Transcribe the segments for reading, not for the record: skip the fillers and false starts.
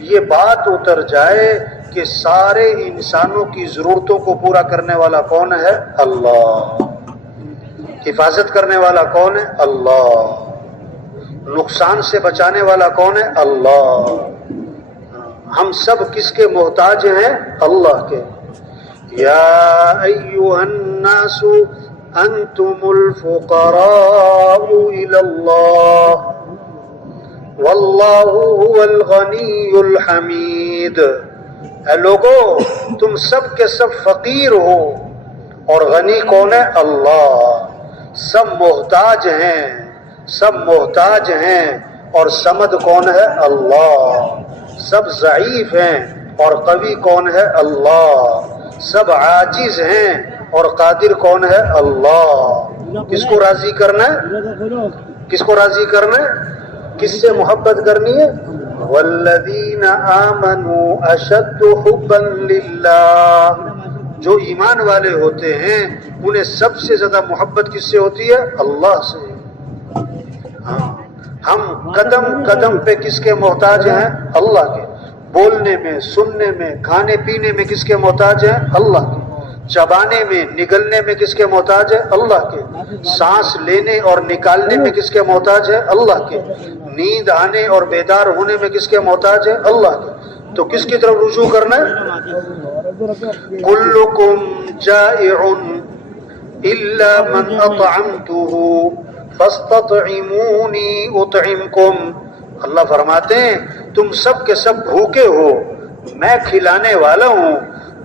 یہ بات اتر جائے کہ سارے انسانوں کی ضرورتوں کو پورا کرنے والا کون ہے؟ اللہ۔ حفاظت کرنے والا کون ہے؟ اللہ۔ نقصان سے بچانے والا کون ہے؟ اللہ۔ ہم سب کس کے محتاج ہیں؟ اللہ کے۔ یا ایھا الناس انتم الفقراء الی اللہ واللہ هو الغنی الحمید۔ اے لوگو تم سب کے سب فقیر ہو اور غنی کون ہے؟ اللہ۔ سب محتاج ہیں، سب محتاج ہیں اور صمد کون ہے؟ اللہ۔ سب ضعیف ہیں اور قوی کون ہے؟ اللہ۔ سب عاجز ہیں اور قادر کون ہے؟ اللہ۔ کس کو راضی کرنا ہے؟ کس کو راضی کرنا ہے؟ کس سے محبت کرنی ہے؟ والذین آمنوا اشد حبا للہ۔ جو ایمان والے ہوتے ہیں انہیں سب سے زیادہ محبت کس سے ہوتی ہے؟ اللہ سے۔ ہاں، ہم قدم قدم پہ کس کے محتاج ہیں؟ اللہ کے۔ بولنے میں، سننے میں، کھانے پینے میں کس کے محتاج ہیں؟ اللہ کے۔ چبانے میں، نگلنے میں کس کے محتاج ہے؟ اللہ کے۔ سانس لینے اور نکالنے میں کس کے محتاج ہے؟ اللہ کے۔ نیند آنے اور بیدار ہونے میں کس کے محتاج ہے؟ اللہ کے۔ تو کس کی طرف رجوع کرنا ہے؟ کلکم جائع الا من اطعمته فاستطعمونی اطعمکم۔ اللہ فرماتے ہیں تم سب کے سب بھوکے ہو، میں کھلانے والا ہوں،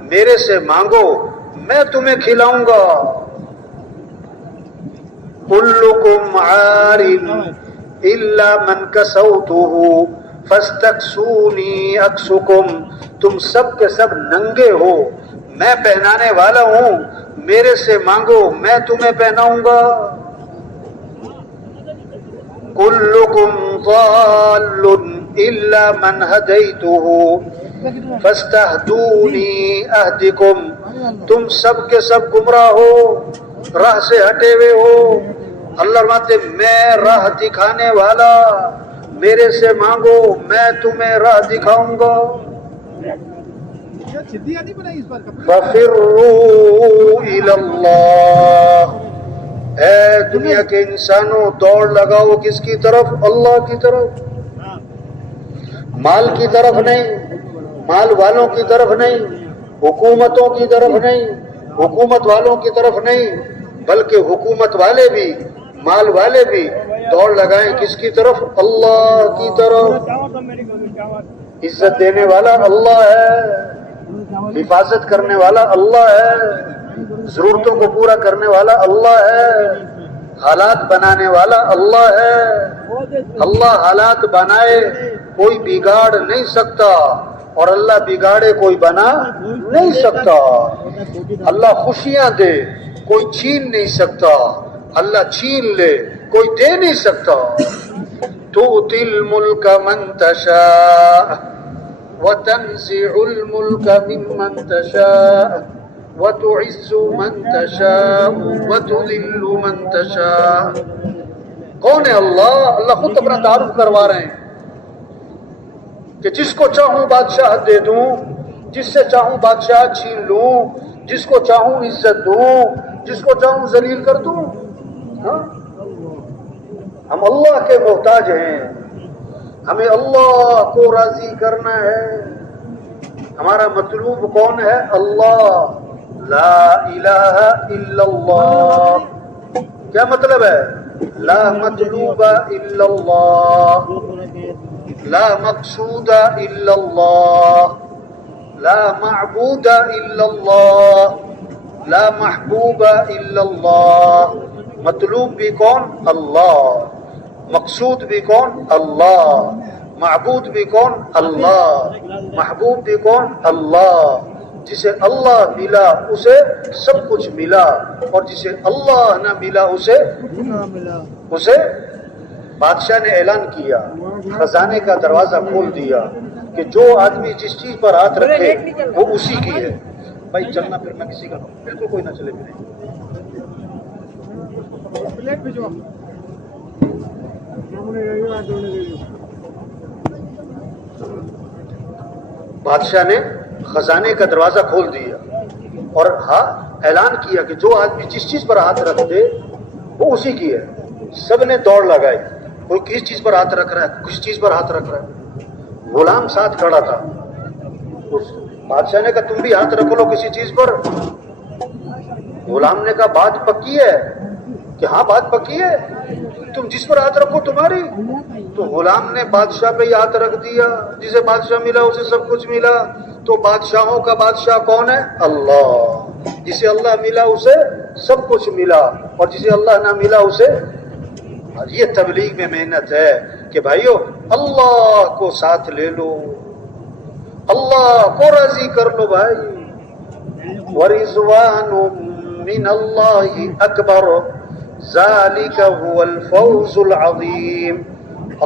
میرے سے مانگو میں تمہیں کھلاؤں گا۔ کلکم عار الا من کسوتہ فاستکسونی اکسکم۔ تم سب کے سب ننگے ہو، میں پہنانے والا ہوں، میرے سے مانگو میں تمہیں پہناؤں گا۔ کلکم ضال الا من ہدیتہ فاستہدونی اہدکم۔ تم سب کے سب گمراہ ہو، راہ سے ہٹے ہوئے ہو، اللہ فرماتے میں راہ دکھانے والا، میرے سے مانگو میں تمہیں راہ دکھاؤں گا۔ فَفِرُّوا إِلَى اللَّهِ۔ اے دنیا کے انسانوں دوڑ لگاؤ کس کی طرف؟ اللہ کی طرف۔ مال کی طرف نہیں، مال والوں کی طرف نہیں، حکومتوں کی طرف نہیں، حکومت والوں کی طرف نہیں، بلکہ حکومت والے بھی مال والے بھی دوڑ لگائیں کس کی طرف؟ اللہ کی طرف۔ عزت دینے والا اللہ ہے، حفاظت کرنے والا اللہ ہے، ضرورتوں کو پورا کرنے والا اللہ ہے، حالات بنانے والا اللہ ہے۔ اللہ حالات بنائے کوئی بگاڑ نہیں سکتا اور اللہ بگاڑے کوئی بنا نہیں سکتا۔ اللہ خوشیاں دے کوئی چھین نہیں سکتا، اللہ چھین لے کوئی دے نہیں سکتا۔ تؤتی الملک من تشاء وتنزع الملک ممن تشاء وتعز من تشاء وتذل من تشاء۔ کون ہے اللہ؟ اللہ خود اپنا تعارف کروا رہے ہیں کہ جس کو چاہوں بادشاہ دے دوں، جس سے چاہوں بادشاہ چھین لوں، جس کو چاہوں عزت دوں، جس کو چاہوں ذلیل کر دوں۔ ہاں؟ ہم اللہ کے محتاج ہیں، ہمیں اللہ کو راضی کرنا ہے۔ ہمارا مطلوب کون ہے؟ اللہ۔ لا الہ الا اللہ۔ کیا مطلب ہے؟ لا مطلوب الا اللہ، لا مقصود الا اللہ، لا معبود الا اللہ، لا محبوب الا اللہ۔ مطلوب بھی کون؟ اللہ۔ مقصود بھی کون؟ اللہ۔ معبود بھی کون؟ اللہ۔ محبوب بھی کون؟ اللہ۔ جسے اللہ ملا اسے سب کچھ ملا، اور جسے اللہ نہ ملا اسے بادشاہ نے اعلان کیا، خزانے کا دروازہ کھول دیا کہ جو آدمی جس چیز پر ہاتھ رکھے وہ اسی کی ہے۔ بھائی چلنا پھرنا کسی کا بالکل کوئی نہ چلے پھرے۔ بادشاہ نے خزانے کا دروازہ کھول دیا اور اعلان کیا کہ جو آدمی جس چیز پر ہاتھ رکھ دے وہ اسی کی ہے. سب نے دوڑ لگائی, کوئی کس چیز پر ہاتھ رکھ رہا ہے, کس چیز پر ہاتھ رکھ رہا ہے. غلام ساتھ کھڑا تھا. اس بادشاہ نے کہا تم بھی ہاتھ رکھ لو کسی چیز پر. غلام نے کہا بات پکی ہے کہ ہاں بات پکی ہے, تم جس پر ہاتھ رکھو تمہاری. تو غلام نے بادشاہ پہ ہی ہاتھ رکھ دیا. جسے بادشاہ ملا اسے سب کچھ ملا. تو بادشاہوں کا بادشاہ کون ہے؟ اللہ. جسے اللہ ملا اسے سب کچھ ملا, اور جسے اللہ نہ ملا اسے. یہ تبلیغ میں محنت ہے کہ بھائیو اللہ کو ساتھ لے لو, اللہ کو راضی کر لو بھائی. وَرِضْوَانٌ مِّنَ اللَّهِ أَكْبَرُ ذَلِكَ هُوَ الْفَوْزُ الْعَظِيمُ.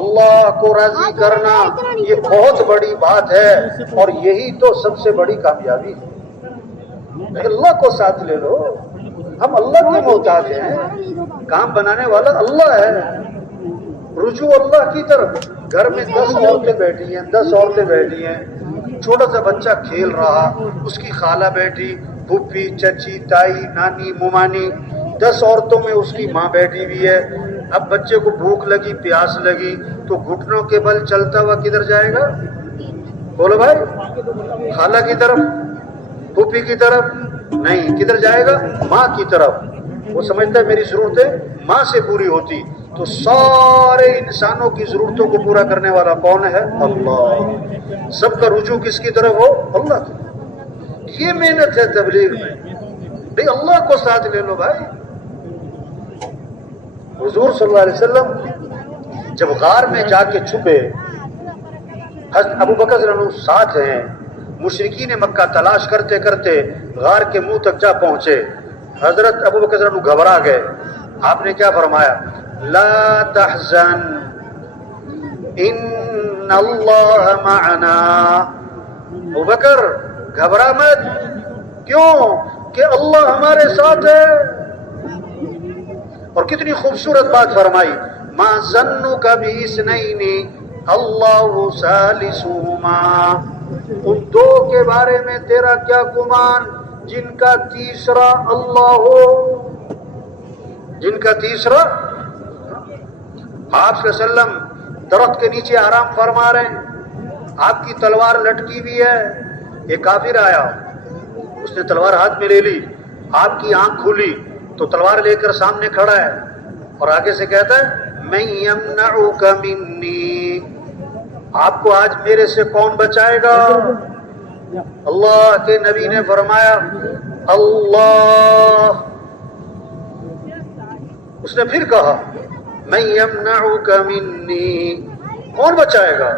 اللہ کو راضی کرنا یہ بہت بڑی بات ہے, اور یہی تو سب سے بڑی کامیابی ہے. اللہ کو ساتھ لے لو. ہم اللہ کے محتاج ہیں, کام بنانے والا اللہ ہے. رجوع اللہ کی طرف. گھر میں 10 عورتیں بیٹھی ہیں, 10 عورتیں بیٹھی ہیں. چھوٹا سا بچہ کھیل رہا, اس کی خالہ بیٹھی, پھوپھی, چچی, تائی, نانی, ممانی, 10 عورتوں میں اس کی ماں بیٹھی ہوئی ہے. اب بچے کو بھوک لگی, پیاس لگی, تو گھٹنوں کے بل چلتا ہوا کدھر جائے گا؟ بولو بھائی, خالہ کی طرف, پھوپھی کی طرف نہیں, کدھر جائے گا؟ ماں کی طرف. وہ سمجھتا ہے میری ضرورتیں ماں سے پوری ہوتی. تو سارے انسانوں کی ضرورتوں کو پورا کرنے والا کون ہے؟ اللہ. سب کا رجوع کس کی طرف ہو؟ اللہ کی. یہ محنت ہے تبلیغ میں. بھئی اللہ کو ساتھ لے لو بھائی. حضور صلی اللہ علیہ وسلم جب غار میں جا کے چھپے, حضرت ابو بکر رضی اللہ عنہ ساتھ ہیں. مشرکین مکہ تلاش کرتے کرتے غار کے منہ تک جا پہنچے. حضرت ابو بکر رضی اللہ عنہ گھبرا گئے. آپ نے کیا فرمایا؟ لا تحزن ان اللہ معنا. ابو بکر گھبرا مت. کیوں کہ اللہ ہمارے ساتھ ہے. اور کتنی خوبصورت بات فرمائی, ما ظنک باثنین اللہ ثالثہما. ان دو کے بارے میں تیرا کیا گمان جن کا تیسرا اللہ ہو. جن کا تیسرا. آپ صلی اللہ علیہ وسلم درخت کے نیچے آرام فرما رہے ہیں, آپ کی تلوار لٹکی ہوئی ہے. ایک کافر آیا, اس نے تلوار ہاتھ میں لے لی, آپ کی آنکھ کھلی تو تلوار لے کر سامنے کھڑا ہے, اور آگے سے کہتا ہے من یمنعک منی. آپ کو آج میرے سے کون بچائے گا؟ اللہ کے نبی نے فرمایا اللہ. اس نے پھر کہا من یمنعک منی, کون بچائے گا؟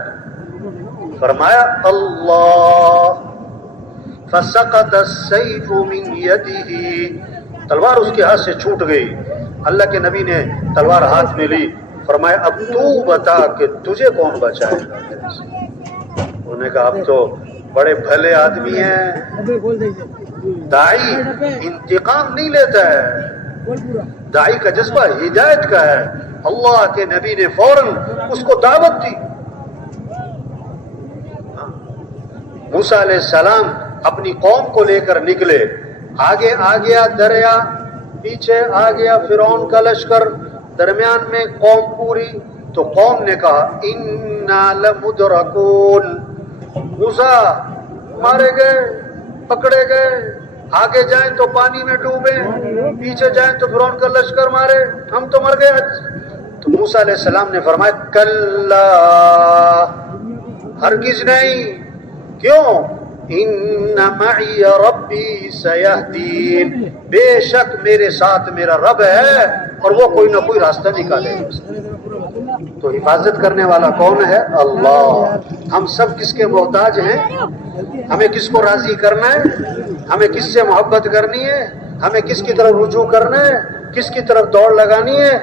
فرمایا اللہ. فسقط السیف من یدہ, تلوار اس کے ہاتھ سے چھوٹ گئی. اللہ کے نبی نے تلوار ہاتھ میں لی, فرمایا اب تو بتا کہ تجھے کون بچائے گا میرے سے. انہوں نے کہا اب تو بڑے بھلے آدمی ہیں. داعی انتقام نہیں لیتا ہے, داعی کا جذبہ ہدایت کا ہے. اللہ کے نبی نے فوراً اس کو دعوت دی. موسیٰ علیہ السلام اپنی قوم کو لے کر نکلے. آگے آ گیا دریا, پیچھے آ گیا فرعون کا لشکر, درمیان میں قوم پوری. تو قوم نے کہا انا لمدرکون. موسیٰ مارے گئے, پکڑے گئے. آگے جائیں تو پانی میں ڈوبے, پیچھے جائیں تو فرعون کا لشکر مارے, ہم تو مر گئے. تو موسیٰ علیہ السلام نے فرمایا کلا, ہرگز نہیں. کیوں؟ ان معی ربی سیہدین, بے شک میرے ساتھ میرا رب ہے اور وہ کوئی نہ کوئی راستہ نکالے گا. تو حفاظت کرنے والا کون ہے؟ اللہ. ہم سب کس کے محتاج ہیں؟ ہمیں کس کو راضی کرنا ہے؟ ہمیں کس سے محبت کرنی ہے؟ ہمیں کس کی طرف رجوع کرنا ہے؟ کس کی طرف دوڑ لگانی ہے؟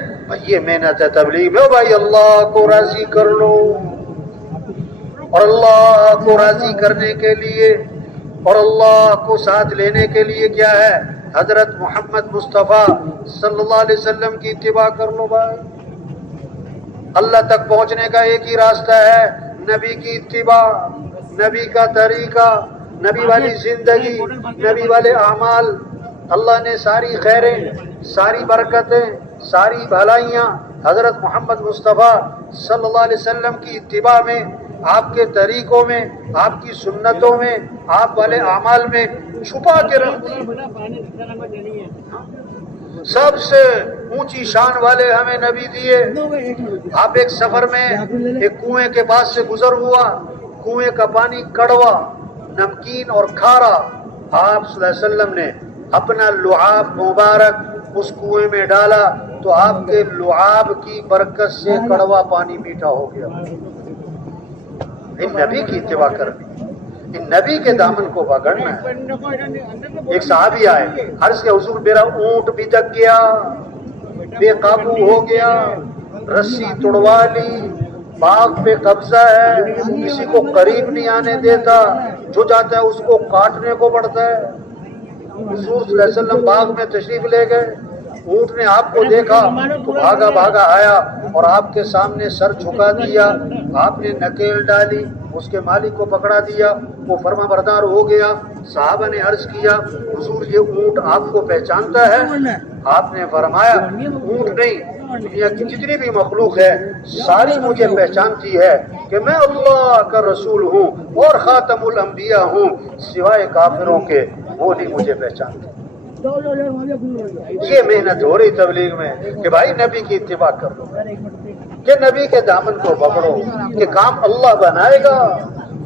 یہ محنت ہے تبلیغ میں. بھائی اللہ کو راضی کر لو, اور اللہ کو راضی کرنے کے لیے اور اللہ کو ساتھ لینے کے لیے کیا ہے؟ حضرت محمد مصطفیٰ صلی اللہ علیہ وسلم کی اتباع کر لو بھائی. اللہ تک پہنچنے کا ایک ہی راستہ ہے, نبی کی اتباع. نبی کا طریقہ، نبی والی زندگی، نبی والے اعمال، اللہ نے ساری خیریں، ساری برکتیں، ساری بھلائیاں حضرت محمد مصطفیٰ صلی اللہ علیہ وسلم کی اتباع میں، آپ کے طریقوں میں، آپ کی سنتوں میں، آپ والے اعمال میں چھپا کے رکھ دی۔ سب سے اونچی شان والے ہمیں نبی دیے۔ آپ ایک سفر میں ایک کنویں کے پاس سے گزر ہوا، کنویں کا پانی کڑوا، نمکین اور کھارا، آپ صلی اللہ علیہ وسلم نے اپنا لعاب مبارک اس کنویں میں ڈالا تو آپ کے لعاب کی برکت سے کڑوا پانی میٹھا ہو گیا۔ ان نبی کی اتباع کرنی، ان نبی کے دامن کو پکڑنا ہے۔ ایک صحابی آئے، عرض کیا حضور میرا اونٹ بھی دب گیا، بے قابو ہو گیا، رسی توڑوا لی، باغ پہ قبضہ ہے، کسی کو قریب نہیں آنے دیتا، جو جاتا ہے اس کو کاٹنے کو پڑتا ہے۔ حضور صلی اللہ علیہ وسلم باغ میں تشریف لے گئے، اونٹ نے آپ کو دیکھا تو بھاگا بھاگا آیا اور آپ کے سامنے سر جھکا دیا، آپ نے نکیل ڈالی، اس کے مالک کو پکڑا دیا، وہ فرما بردار ہو گیا۔ صحابہ نے عرض کیا حضور یہ اونٹ آپ کو پہچانتا ہے؟ آپ نے فرمایا اونٹ نہیں، دنیا کی جتنی بھی مخلوق ہے ساری مجھے پہچانتی ہے کہ میں اللہ کا رسول ہوں اور خاتم الانبیاء ہوں، سوائے کافروں کے وہ نہیں مجھے پہچانتے۔ یہ محنت ہو رہی تبلیغ میں کہ بھائی نبی کی اتباع کر لو، کہ نبی کے دامن کو پکڑو، کہ کام اللہ بنائے گا،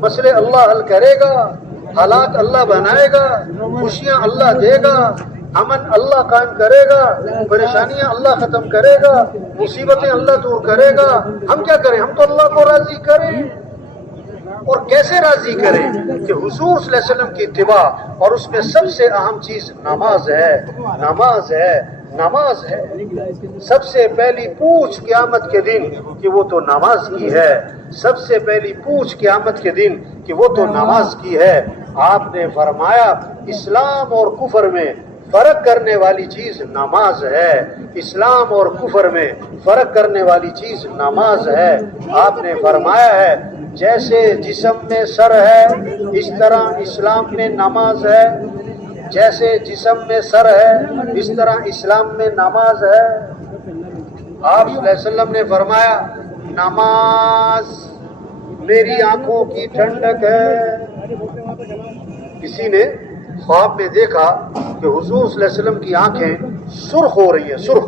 مسئلے اللہ حل کرے گا، حالات اللہ بنائے گا، خوشیاں اللہ دے گا، امن اللہ قائم کرے گا، پریشانیاں اللہ ختم کرے گا، مصیبتیں اللہ دور کرے گا۔ ہم کیا کریں؟ ہم تو اللہ کو راضی کریں۔ اور کیسے راضی کریں؟ کہ حضور صلی اللہ علیہ وسلم کی اتباع، اور اس میں سب سے اہم چیز نماز ہے، نماز ہے، نماز ہے۔ سب سے پہلی پوچھ قیامت کے دن کہ وہ تو نماز کی ہے، سب سے پہلی پوچھ قیامت کے دن کہ وہ تو نماز کی ہے۔ آپ نے فرمایا اسلام اور کفر میں فرق کرنے والی چیز نماز ہے، اسلام اور کفر میں فرق کرنے والی چیز نماز ہے۔ آپ نے فرمایا ہے جیسے جسم میں سر ہے اس طرح اسلام میں نماز ہے، جیسے جسم میں سر ہے اس طرح اسلام میں نماز ہے۔ آپ صلی اللہ علیہ وسلم نے فرمایا نماز میری آنکھوں کی ٹھنڈک ہے۔ کسی نے خواب میں دیکھا کہ حضور صلی اللہ علیہ وسلم کی آنکھیں سرخ ہو رہی ہیں، سرخ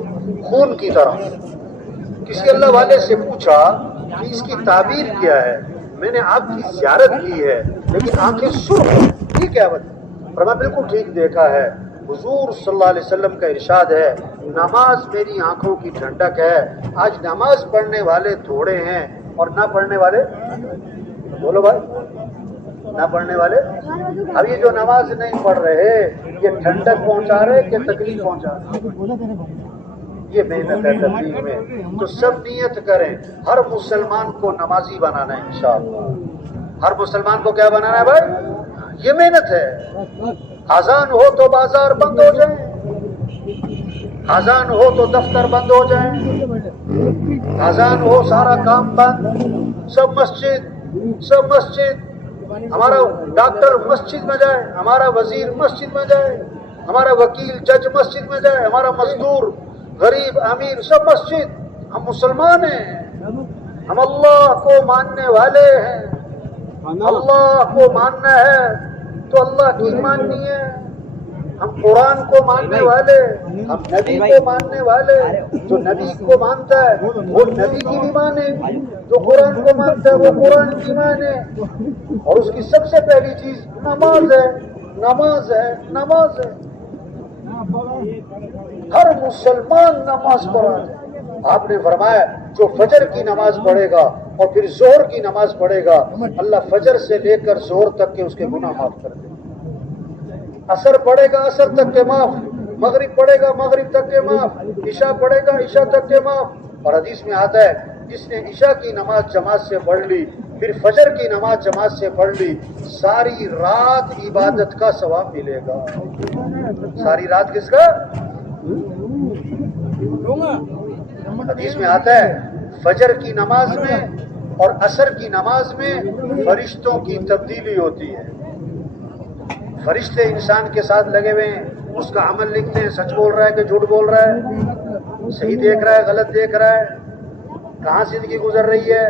خون کی طرح۔ کسی اللہ والے سے پوچھا کہ اس کی تعبیر کیا ہے؟ میں نے آپ کی زیارت کی ہے لیکن آنکھیں سرخ ہیں، یہ کیا بات؟ فرمایا بالکل ٹھیک دیکھا ہے۔ حضور صلی اللہ علیہ وسلم کا ارشاد ہے نماز میری آنکھوں کی ٹھنڈک ہے۔ آج نماز پڑھنے والے تھوڑے ہیں اور نہ پڑھنے والے، بولو بھائی، نہ پڑھنے والے۔ اب یہ جو نماز نہیں پڑھ رہے یہ ٹھنڈک پہنچا رہے کہ تکلیف پہنچا رہے؟ یہ محنت ہے تبلیغ میں، تو سب نیت کریں ہر مسلمان کو نمازی بنانا ہے انشاءاللہ۔ ہر مسلمان کو کیا بنانا ہے بھائی؟ یہ محنت ہے۔ اذان ہو تو بازار بند ہو جائیں، اذان ہو تو دفتر بند ہو جائیں، اذان ہو سارا کام بند، سب مسجد، ہمارا ڈاکٹر مسجد میں جائے، ہمارا وزیر مسجد میں جائے، ہمارا وکیل جج مسجد میں جائے، ہمارا مزدور غریب امیر سب مسجد۔ ہم مسلمان ہیں، ہم اللہ کو ماننے والے ہیں، اللہ کو ماننا ہے تو اللہ کی ماننی ہے۔ ہم قرآن کو ماننے والے، ہم نبی کو ماننے والے، جو نبی کو مانتا ہے وہ نبی کی بھی مانے، جو قرآن کو مانتا ہے وہ قرآن کی مانے۔ اور اس کی سب سے پہلی چیز نماز ہے، نماز ہے، نماز ہے۔ ہر مسلمان نماز پڑھا ہے۔ آپ نے فرمایا جو فجر کی نماز پڑھے گا اور پھر ظہر کی نماز پڑھے گا اللہ فجر سے لے کر ظہر تک کے اس کے گناہ معاف کر دے۔ عصر پڑھے گا عصر تک کے معاف، مغرب پڑھے گا مغرب تک کے معاف، عشاء پڑھے گا عشاء تک کے معاف۔ اور حدیث میں آتا ہے جس نے عشاء کی نماز جماعت سے پڑھ لی پھر فجر کی نماز جماعت سے پڑھ لی ساری رات عبادت کا ثواب ملے گا۔ ساری رات کس کا؟ حدیث میں آتا ہے فجر کی نماز میں اور عصر کی نماز میں فرشتوں کی تبدیلی ہوتی ہے. فرشتے انسان کے ساتھ لگے ہوئے ہیں، اس کا عمل لکھتے ہیں، سچ بول رہا ہے کہ جھوٹ بول رہا ہے، صحیح دیکھ رہا ہے غلط دیکھ رہا ہے، کہاں زندگی گزر رہی ہے،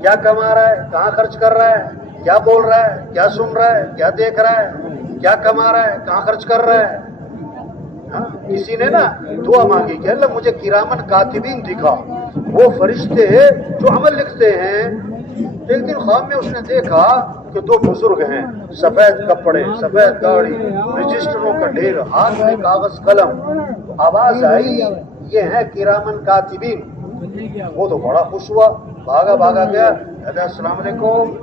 کیا کما رہا ہے، کہاں خرچ کر رہا ہے، کیا بول رہا ہے، کیا سن رہا ہے، کیا دیکھ رہا ہے، کیا کما رہا ہے، کہاں خرچ کر رہا ہے. کسی نے نا دعا مانگی کہ اللہ مجھے کرامن کاتبین دکھا، وہ فرشتے جو عمل لکھتے ہیں. ایک دن خواب میں اس نے دیکھا کہ دو بزرگ ہیں، سفید کپڑے، سفید داڑھی، رجسٹروں کا ڈھیر، ہاتھ میں کاغذ قلم. آواز آئی یہ ہے کرامن کاتبین. وہ تو بڑا خوش ہوا، بھاگا گیا، کہتا السلام علیکم.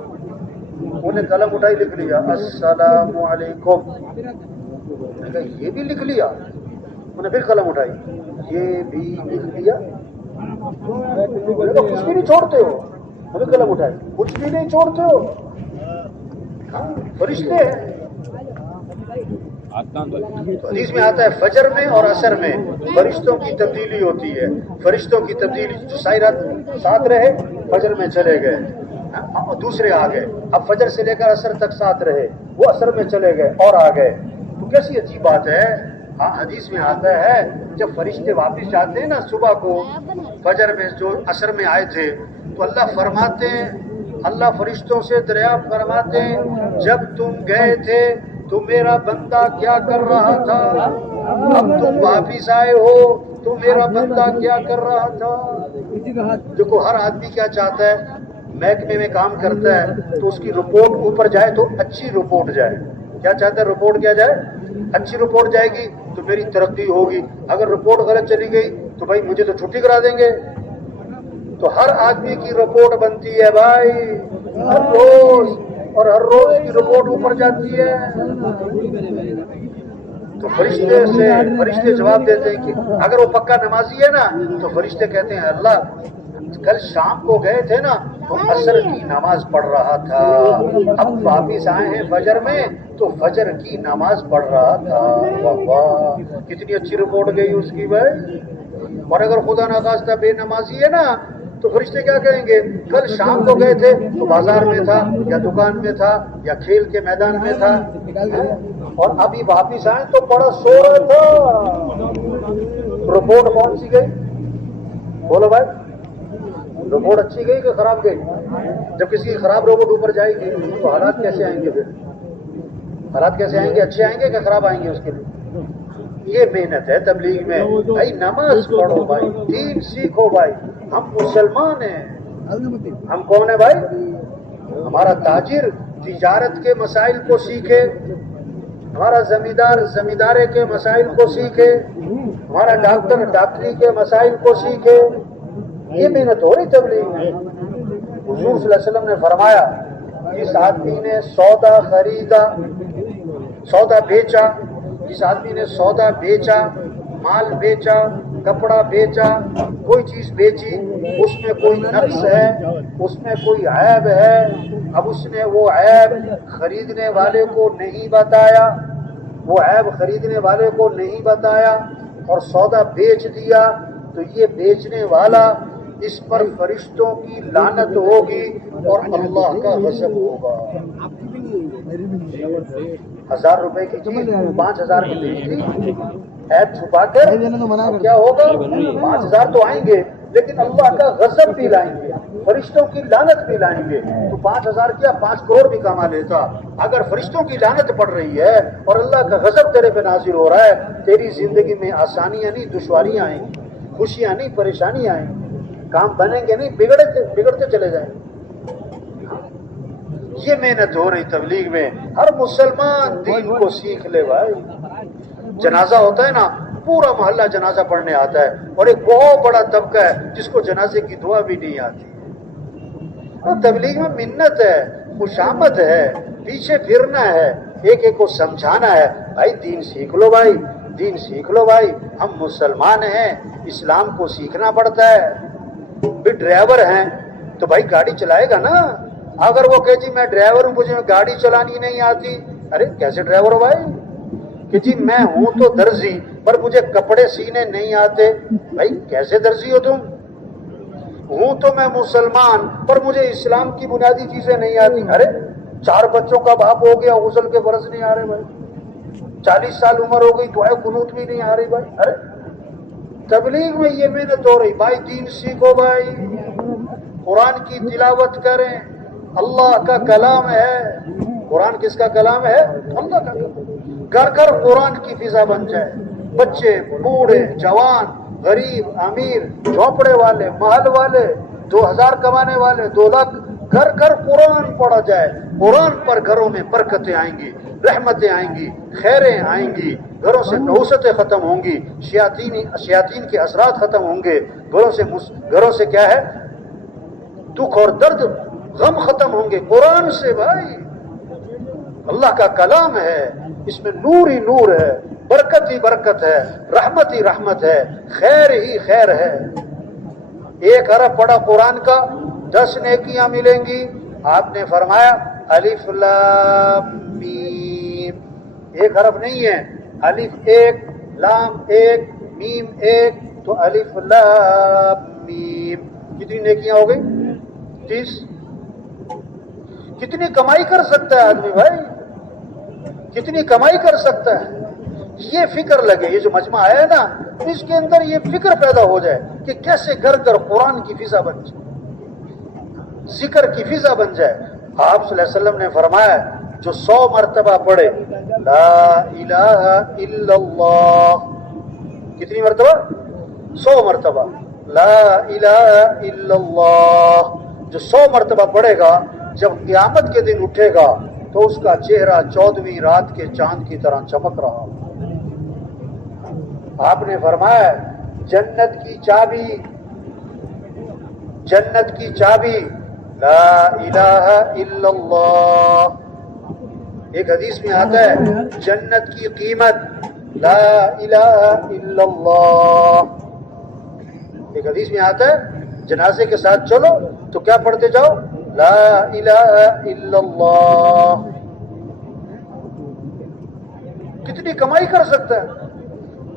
انہیں قلم اٹھائی لکھ لیا السلام علیکم. یہ بھی لکھ لیا. انہیں پھر قلم اٹھائی، یہ بھی لکھ لیا. کچھ بھی نہیں چھوڑتے ہو. انہیں قلم اٹھائی، کچھ بھی نہیں چھوڑتے ہو. فرشتے ہیں. تو حدیث میں آتا ہے فجر میں اور عصر میں فرشتوں کی تبدیلی ہوتی ہے. فرشتوں کی تبدیلی جو ساری رات ساتھ رہے فجر میں چلے گئے، دوسرے آ گئے. اب فجر سے لے کر عصر تک ساتھ رہے، وہ عصر میں چلے گئے اور آ گئے. تو کیسی عجیب بات ہے. حدیث میں آتا ہے جب فرشتے واپس جاتے ہیں نا صبح کو، فجر میں جو عصر میں آئے تھے، تو اللہ فرماتے ہیں، اللہ فرشتوں سے دریافت فرماتے ہیں جب تم گئے تھے تو میرا بندہ کیا کر رہا تھا، اب تم واپس آئے ہو تو میرا بندہ کیا کر رہا تھا. دیکھو ہر آدمی کیا چاہتا ہے، محکمے میں کام کرتا ہے تو اس کی رپورٹ اوپر جائے تو اچھی رپورٹ جائے. کیا چاہتا ہے؟ رپورٹ کیا جائے؟ اچھی رپورٹ جائے گی تو میری ترقی ہوگی. اگر رپورٹ غلط چلی گئی تو بھائی مجھے تو چھٹی کرا دیں گے. تو ہر آدمی کی رپورٹ بنتی ہے بھائی ہر روز، اور ہر روز کی رپورٹ اوپر جاتی ہے. تو فرشتے جواب دیتے ہیں کہ اگر وہ پکا نمازی ہے نا تو فرشتے کہتے ہیں اللہ کل شام کو گئے تھے نا تو عصر کی نماز پڑھ رہا تھا، اب واپس آئے ہیں فجر میں تو فجر کی نماز پڑھ رہا تھا. واہ واہ کتنی اچھی رپورٹ گئی اس کی بھائی. اور اگر خدا نخواستہ بے نمازی ہے نا تو فرشتے کیا کہیں گے، کل شام کو گئے تھے تو بازار میں تھا یا دکان میں تھا یا کھیل کے میدان میں تھا، اور ابھی واپس آئے تو بڑا سو رہا تھا. رپورٹ کون سی گئی؟ بولو بھائی، رپورٹ اچھی گئی کہ خراب گئی؟ جب کسی کی خراب رپورٹ اوپر جائے گی تو حالات کیسے آئیں گے؟ پھر حالات کیسے آئیں گے؟ اچھے آئیں گے کہ خراب آئیں گے؟ اس کے لیے یہ محنت ہے تبلیغ میں. بھائی نماز پڑھو بھائی، دین سیکھو بھائی. ہم مسلمان ہیں. ہم کون ہیں بھائی؟ ہمارا تاجر تجارت کے مسائل کو سیکھے، ہمارا زمیندار زمیندارے کے مسائل کو سیکھے، ہمارا ڈاکٹر ڈاکٹری کے مسائل کو سیکھے. یہ محنت ہو رہی تبلیغ میں. حضور صلی اللہ علیہ وسلم نے فرمایا جس آدمی نے سودا خریدا، سودا بیچا، جس آدمی نے سودا بیچا، مال بیچا، کپڑا بیچا، کوئی چیز بیچی، اس میں کوئی نقص ہے، اس میں کوئی عیب ہے، اب اس نے وہ عیب خریدنے والے کو نہیں بتایا، وہ عیب خریدنے والے کو نہیں بتایا اور سودا بیچ دیا، تو یہ بیچنے والا اس پر فرشتوں کی لعنت ہوگی اور اللہ کا غضب ہوگا. 1000 روپے کی چیز 5000 کی بیچ دی، عیب چھپا کر، کیا ہوگا؟ 5000 تو آئیں گے لیکن اللہ کا غضب بھی لائیں گے، فرشتوں کی لعنت بھی لائیں گے. تو 5000 کیا 5 کروڑ بھی کما لیتا. اگر فرشتوں کی لعنت پڑ رہی ہے اور اللہ کا غضب تیرے پہ نازل ہو رہا ہے، تیری زندگی میں آسانیاں نہیں دشواریاں آئیں گی، خوشیاں نہیں پریشانیاں آئیں گی، کام بنیں گے نہیں بگڑتے چلے جائیں. یہ محنت ہو رہی تبلیغ میں. ہر مسلمان دین کو سیکھ لے بھائی. جنازہ ہوتا ہے نا، پورا محلہ جنازہ پڑھنے آتا ہے، اور ایک بہت بڑا طبقہ ہے جس کو جنازے کی دعا بھی نہیں آتی. اور تبلیغ میں منت ہے، خوشامد ہے، پیچھے پھرنا ہے، ایک ایک کو سمجھانا ہے. بھائی دین سیکھ لو بھائی، دین سیکھ لو بھائی. ہم مسلمان ہیں، اسلام کو سیکھنا پڑتا ہے. بھی ڈرائیور ہیں تو بھائی گاڑی چلائے گا نا. اگر وہ کہ جی میں ڈرائیور ہوں مجھے گاڑی چلانی نہیں آتی، ارے کیسے ڈرائیور ہو بھائی؟ کہ جی میں ہوں تو درزی پر مجھے کپڑے سینے نہیں آتے، بھائی کیسے درزی ہو تم؟ ہوں تو میں مسلمان پر مجھے اسلام کی بنیادی چیزیں نہیں آتی. ارے 4 بچوں کا باپ ہو گیا, غسل کے فرض نہیں آ رہے بھائی. 40 سال عمر ہو گئی, دعائے قنوت بھی نہیں آ رہی بھائی. ارے تبلیغ میں یہ محنت ہو رہی بھائی. دین سیکھو بھائی, قرآن کی تلاوت کریں. اللہ کا کلام ہے. قرآن کس کا کلام ہے؟ اللہ کا کلام. گھر گھر قرآن کی فضا بن جائے. بچے, بوڑھے, جوان, غریب, امیر, جھونپڑے والے, محل والے, 2000 کمانے والے, 2 لاکھ, گھر گھر قرآن پڑھا جائے. قرآن پر گھروں میں برکتیں آئیں گی, رحمتیں آئیں گی, خیریں آئیں گی, گھروں سے نحوستیں ختم ہوں گی, شیاطین کے اثرات ختم ہوں گے, گھروں سے کیا ہے, دکھ اور درد, غم ختم ہوں گے. قرآن سے بھائی, اللہ کا کلام ہے, اس میں نور ہی نور ہے, برکت ہی برکت ہے, رحمت ہی رحمت ہے, خیر ہی خیر ہے. 1 حرف پڑھا قرآن کا 10 نیکیاں ملیں گی. آپ نے فرمایا الف لام میم. 1 حرف نہیں ہے, الف 1, لام 1, میم 1, تو الف لام میم. کتنی نیکیاں ہو گئی؟ 30. کتنی کمائی کر سکتا ہے آدمی بھائی, کتنی کمائی کر سکتا ہے. یہ فکر لگے, یہ جو مجمع آیا ہے نا, اس کے اندر یہ فکر پیدا ہو جائے کہ کیسے گھر گھر قرآن کی فضا بن جائے, ذکر کی فضا بن جائے. آپ صلی اللہ علیہ وسلم نے فرمایا جو 100 مرتبہ پڑھے لا الہ الا اللہ. کتنی مرتبہ؟ 100 مرتبہ لا الہ الا اللہ. جو 100 مرتبہ پڑھے گا, جب قیامت کے دن اٹھے گا تو اس کا چہرہ 14ویں رات کے چاند کی طرح چمک رہا. آپ نے فرمایا جنت کی چابی لا الہ الا اللہ. ایک حدیث میں آتا ہے جنت کی قیمت لا الہ الا اللہ. ایک حدیث میں آتا ہے جنازے کے ساتھ چلو تو کیا پڑھتے جاؤ؟ لا الہ الا اللہ. کتنی کمائی کر سکتا ہے.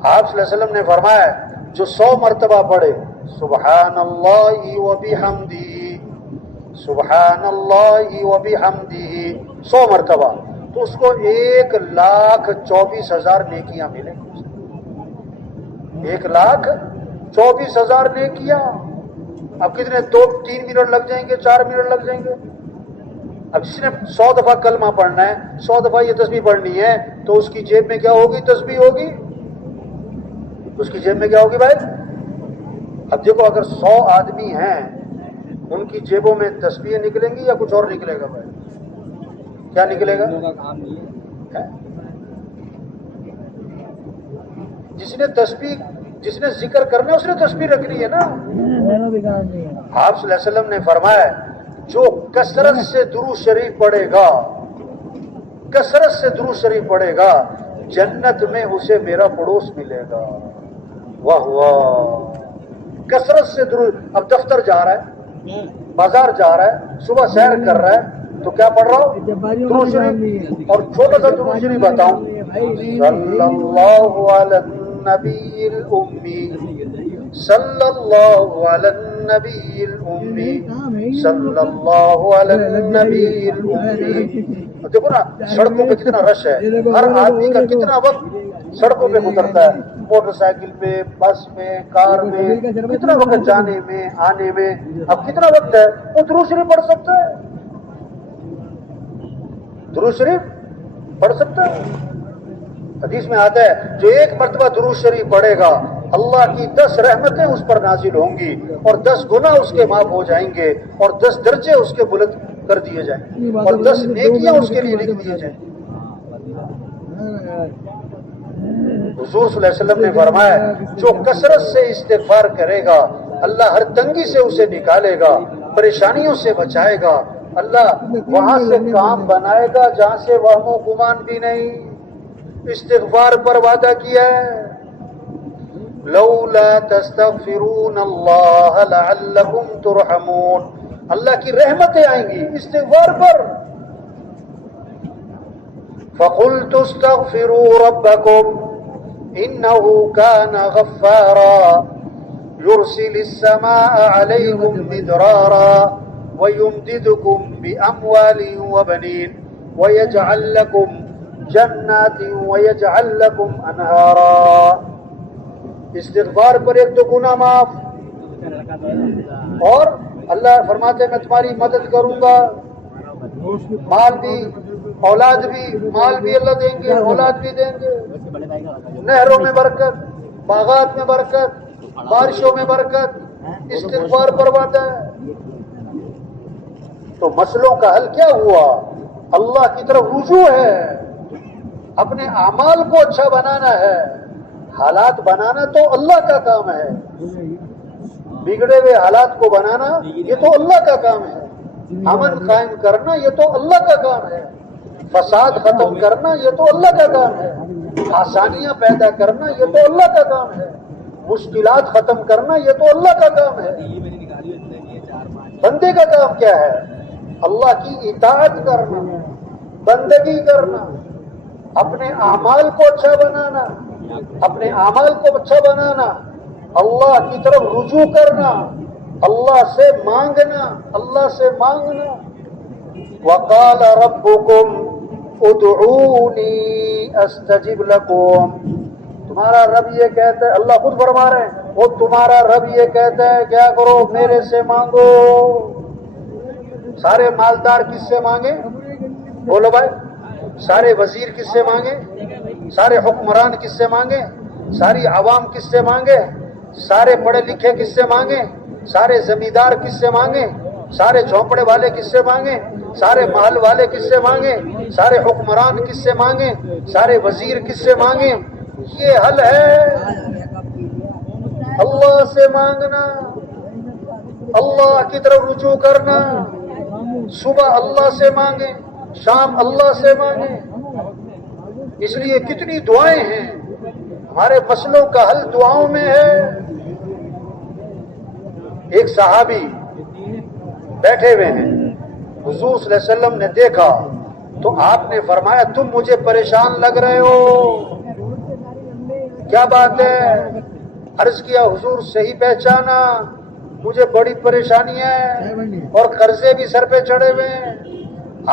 آپ صلی اللہ علیہ وسلم نے فرمایا جو 100 مرتبہ پڑھے سبحان اللہ و بحمدہ, سبحان اللہ و بحمدہ 100 مرتبہ, تو اس کو 1,24,000 نیکیاں ملیں گی. 1,24,000 نیکیاں. اب کتنے 2-3 منٹ لگ جائیں گے, 4 منٹ لگ جائیں گے. اب جس نے 100 دفعہ کلمہ پڑھنا ہے, 100 دفعہ یہ تسبیح پڑھنی ہے, تو اس کی جیب میں کیا ہوگی؟ تسبیح ہوگی. اس کی جیب میں کیا ہوگی بھائی؟ اب دیکھو اگر 100 آدمی ہیں, ان کی جیبوں میں تسبیح نکلیں گی یا کچھ اور نکلے گا بھائی؟ کیا نکلے گا؟ جس نے ذکر کرنا ہے اس نے تسبیح رکھنی ہے نا. آپ صلی اللہ علیہ وسلم نے فرمایا جو کثرت سے درود شریف پڑھے گا جنت میں اسے میرا پڑوس ملے گا. واہ واہ, کثرت سے درود. اب دفتر جا رہا ہے, بازار جا رہا ہے, صبح سیر کر رہا ہے, تو کیا پڑھ رہا ہوں؟ درود شریف. اور چھوٹا سا درود شریف بتاؤں, صلی اللہ علی النبی الامی, صلی اللہ علی النبی الامی, صلی اللہ علی النبی الامی. دیکھو نا سڑکوں پہ کتنا رش ہے, ہر آدمی کا کتنا وقت سڑکوں پہ گزرتا ہے, موٹر سائیکل پہ, بس میں, کار میں, کتنا وقت جانے میں آنے میں. اب کتنا وقت ہے, وہ درود شریف پڑھ سکتا ہے, درود شریف پڑھ سکتا ہے. حدیث میں آتا ہے جو 1 مرتبہ درود شریف پڑھے گا اللہ کی 10 رحمتیں اس پر نازل ہوں گی, اور 10 گناہ اس کے معاف ہو جائیں گے, اور 10 درجے اس کے بلند کر دیے جائیں گے, اور 10 نیکیاں اس کے لیے لکھ دیے جائیں گے. حضور صلی اللہ علیہ وسلم نے فرمایا جو کثرت سے استغفار کرے گا اللہ ہر تنگی سے اسے نکالے گا, پریشانیوں سے بچائے گا. اللہ وہاں سے کام بنائے گا جہاں سے وہم و گمان بھی نہیں. استغفار پر وعدہ کیا ہے لولا تستغفرون اللہ لعلکم ترحمون. اللہ کی رحمتیں آئیں گی استغفار پر. فقلت استغفروا ربکم انه كان غفارا يرسل السماء عليكم مدرارا ويمددكم بأموال وبنين ويجعل لكم جنات ويجعل لكم انہارا. استغفار پر ایک تو گناہ معاف، اور اللہ فرماتے ہیں میں تمہاری مدد کروں گا، مال بھی اولاد بھی، مال بھی اللہ دیں گے، اولاد بھی دیں گے، نہروں میں برکت، باغات میں برکت، بارشوں میں برکت، استغفار پر وعدہ ہے. تو مسئلوں کا حل کیا ہوا؟ اللہ کی طرف رجوع ہے، اپنے اعمال کو اچھا بنانا ہے. حالات بنانا تو اللہ کا کام ہے، بگڑے ہوئے حالات کو بنانا یہ تو اللہ کا کام ہے. امن قائم کرنا یہ تو اللہ کا کام ہے. فساد ختم کرنا یہ تو اللہ کا کام ہے. آسانیاں پیدا کرنا یہ تو اللہ کا کام ہے. مشکلات ختم کرنا یہ تو اللہ کا کام ہے. بندے کا کام کیا ہے؟ اللہ کی اطاعت کرنا، بندگی کرنا، اپنے اعمال کو اچھا بنانا، اپنے اعمال کو اچھا بنانا، اللہ کی طرف رجوع کرنا، اللہ سے مانگنا، اللہ سے مانگنا. وقال ربكم ادعوني استجب لكم. تمہارا رب یہ کہتا ہے، اللہ خود فرما رہے ہیں، وہ تمہارا رب یہ کہتا ہے کیا کرو؟ میرے سے مانگو. سارے مالدار کس سے مانگے؟ بولو بھائی. سارے وزیر کس سے مانگے؟ سارے حکمران کس سے مانگے؟ ساری عوام کس سے مانگے؟ سارے پڑھے لکھے کس سے مانگے؟ سارے زمیندار کس سے مانگے؟ سارے جھونپڑے والے کس سے مانگے؟ سارے محل والے کس سے مانگے؟ سارے حکمران کس سے مانگے؟ سارے وزیر کس سے مانگے؟ یہ حل ہے، اللہ سے مانگنا، اللہ کی طرف رجوع کرنا. صبح اللہ سے مانگیں، شام اللہ سے مانگیں. اس لیے کتنی دعائیں ہیں، ہمارے مسئلوں کا حل دعاؤں میں ہے. ایک صحابی بیٹھے ہوئے ہیں، حضور صلی اللہ علیہ وسلم نے دیکھا تو آپ نے فرمایا تم مجھے پریشان لگ رہے ہو، کیا بات ہے؟ عرض کیا حضور صحیح پہچانا، مجھے بڑی پریشانی ہے اور قرضے بھی سر پہ چڑھے ہوئے ہیں.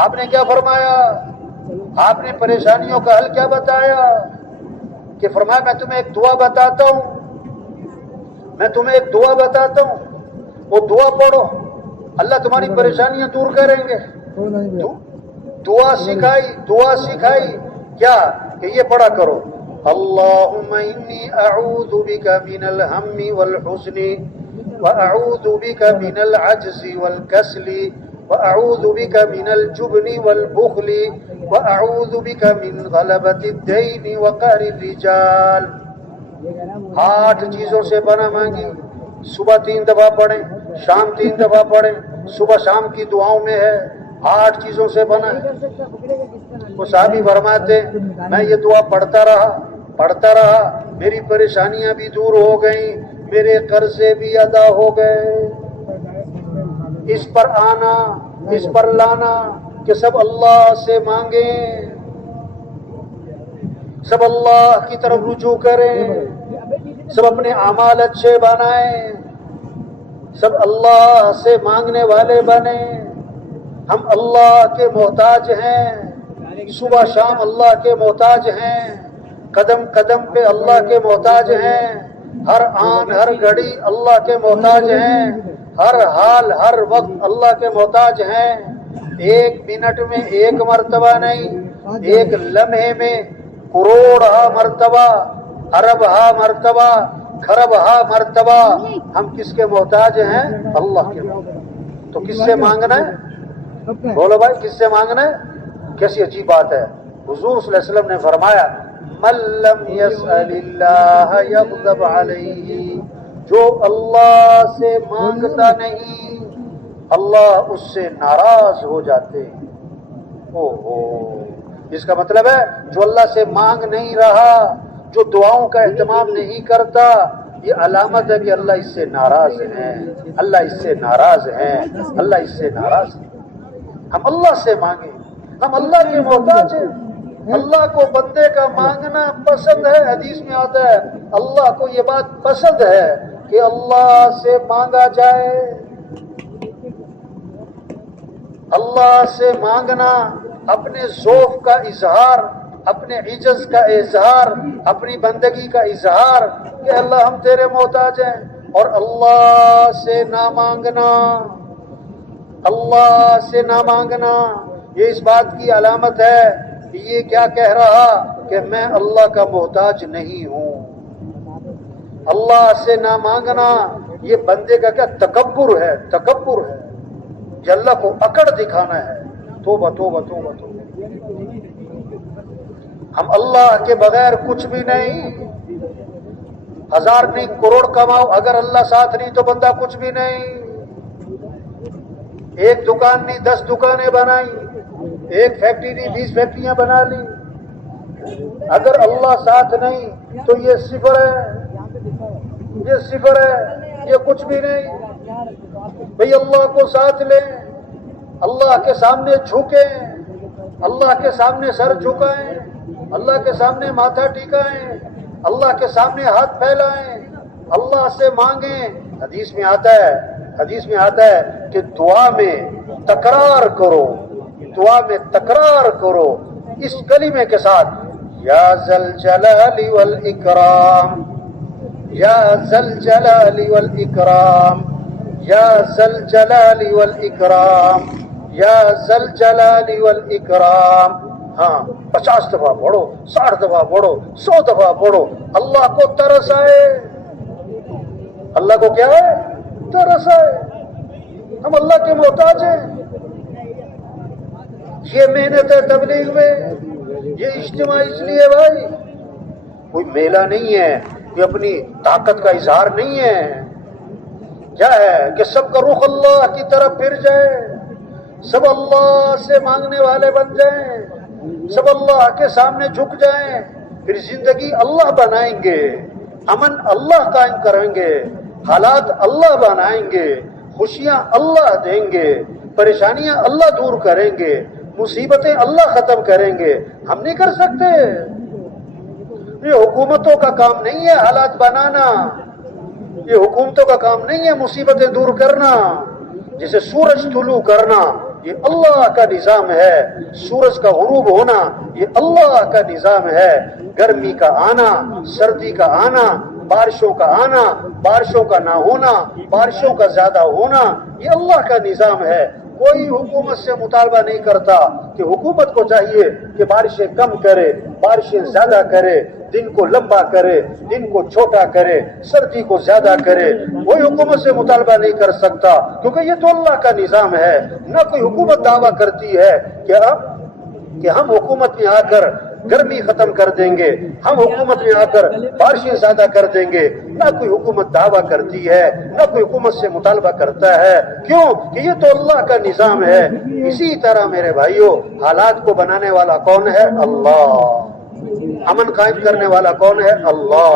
آپ نے کیا فرمایا؟ آپ نے پریشانیوں کا حل کیا بتایا؟ کہ فرمایا میں تمہیں ایک دعا بتاتا ہوں، میں تمہیں ایک دعا بتاتا ہوں، وہ دعا پڑھو، اللہ تمہاری پریشانیاں دور کریں گے. دعا سکھائی کیا کہ یہ پڑھا کرو، اللہم انی اعوذ بک من الہم والحزن وأعوذ بك من العجز والكسل وأعوذ بك من الجبن والبخل وأعوذ بك من غلبة الدين وقهر الرجال. 8 چیزوں سے پناہ مانگی. صبح 3 دفعہ پڑھیں، شام 3 دفعہ پڑھیں. صبح شام کی دعاؤں میں ہے 8 چیزوں سے پناہ. وہ صحابی فرماتے میں یہ دعا پڑھتا رہا، میری پریشانیاں بھی دور ہو گئیں، میرے قرضے بھی ادا ہو گئے. اس پر آنا، اس پر لانا کہ سب اللہ سے مانگیں، سب اللہ کی طرف رجوع کریں، سب اپنے اعمال اچھے بنائیں، سب اللہ سے مانگنے والے بنیں. ہم اللہ کے محتاج ہیں، صبح شام اللہ کے محتاج ہیں، قدم قدم پہ اللہ کے محتاج ہیں، ہر آن ہر گھڑی اللہ کے محتاج ہیں، ہر حال ہر وقت اللہ کے محتاج ہیں. 1 منٹ میں 1 مرتبہ نہیں، 1 لمحے میں کروڑ مرتبہ، ارب مرتبہ، خرب مرتبہ ہم کس کے محتاج ہیں؟ اللہ کے محتاج. تو کس سے مانگنا ہے؟ بولو بھائی کس سے مانگنا ہے؟ کیسی عجیب بات ہے. حضور صلی اللہ علیہ وسلم نے فرمایا من لم يسأل اللہ یغضب علیہ، جو اللہ سے مانگتا نہیں اللہ اس سے ناراض ہو جاتے ہیں. اس کا مطلب ہے جو اللہ سے مانگ نہیں رہا، جو دعاؤں کا اہتمام نہیں کرتا، یہ علامت ہے کہ اللہ اس سے ناراض ہیں، اللہ اس سے ناراض ہیں، اللہ اس سے ناراض ہیں. ہم اللہ سے مانگیں، ہم اللہ کے محتاج ہیں. اللہ کو بندے کا مانگنا پسند ہے. حدیث میں آتا ہے اللہ کو یہ بات پسند ہے کہ کہ اللہ سے مانگا جائے. اللہ سے مانگنا اپنے ذوق کا اظہار، اپنے عجز کا اظہار، اپنی بندگی کا اظہار کہ اللہ ہم تیرے محتاج ہیں. اور اللہ سے نہ مانگنا، اللہ سے نہ مانگنا یہ اس بات کی علامت ہے کہ یہ کیا کہہ رہا کہ میں اللہ کا محتاج نہیں ہوں. اللہ سے نہ مانگنا یہ بندے کا کیا تکبر ہے، تکبر ہے، یہ اللہ کو اکڑ دکھانا ہے. توبہ توبہ توبہ توبہ. ہم اللہ کے بغیر کچھ بھی نہیں. 1000 نہیں کروڑ کماؤ، اگر اللہ ساتھ نہیں تو بندہ کچھ بھی نہیں. ایک دکان نہیں 10 دکانیں بنائی، ایک فیکٹری نہیں 20 فیکٹریاں بنا لی، اگر اللہ ساتھ نہیں تو یہ صفر ہے، یہ صفر ہے، یہ کچھ بھی نہیں. بھئی اللہ کو ساتھ لیں، اللہ کے سامنے جھکیں، اللہ کے سامنے سر جھکائیں، اللہ کے سامنے ماتھا ٹیکائیں، اللہ کے سامنے ہاتھ پھیلائیں، اللہ سے مانگیں. حدیث میں آتا ہے کہ دعا میں تکرار کرو، دعا میں تکرار کرو اس کلمے کے ساتھ، یا ذل جلال والاکرام، یا ذل جلال والاکرام، یا ذل جلال والاکرام، یا ذل جلال والاکرام. ہاں 50 دفعہ پڑھو، 60 دفعہ پڑھو، 100 دفعہ پڑھو. اللہ کو ترس آئے، اللہ کو کیا ہے؟ ترس آئے. ہم اللہ کے محتاج ہیں. یہ محنت ہے تبلیغ میں، یہ اجتماع اس لیے بھائی کوئی میلہ نہیں ہے، یہ اپنی طاقت کا اظہار نہیں ہے. کیا ہے کہ سب کا رخ اللہ کی طرف پھر جائے، سب اللہ سے مانگنے والے بن جائیں، سب اللہ کے سامنے جھک جائیں. پھر زندگی اللہ بنائیں گے، امن اللہ قائم کریں گے، حالات اللہ بنائیں گے، خوشیاں اللہ دیں گے، پریشانیاں اللہ دور کریں گے، مصیبتیں اللہ ختم کریں گے. ہم نہیں کر سکتے. یہ حکومتوں کا کام نہیں ہے حالات بنانا، یہ حکومتوں کا کام نہیں ہے مصیبتیں دور کرنا. جیسے سورج طلوع کرنا یہ اللہ کا نظام ہے، سورج کا غروب ہونا یہ اللہ کا نظام ہے، گرمی کا آنا، سردی کا آنا، بارشوں کا آنا، بارشوں کا نہ ہونا، بارشوں کا زیادہ ہونا یہ اللہ کا نظام ہے. کوئی حکومت سے مطالبہ نہیں کرتا کہ حکومت کو چاہیے کہ بارشیں کم کرے، بارشیں زیادہ کرے، دن کو لمبا کرے، دن کو چھوٹا کرے، سردی کو زیادہ کرے. کوئی حکومت سے مطالبہ نہیں کر سکتا کیونکہ یہ تو اللہ کا نظام ہے. نہ کوئی حکومت دعویٰ کرتی ہے کہ ہم حکومت میں آ کر گرمی ختم کر دیں گے، ہم حکومت میں آ کر بارشیں زیادہ کر دیں گے. نہ کوئی حکومت دعویٰ کرتی ہے، نہ کوئی حکومت سے مطالبہ کرتا ہے. کیوں کہ یہ تو اللہ کا نظام ہے. اسی طرح میرے بھائیوں حالات کو بنانے والا کون ہے؟ اللہ. امن قائم کرنے والا کون ہے؟ اللہ.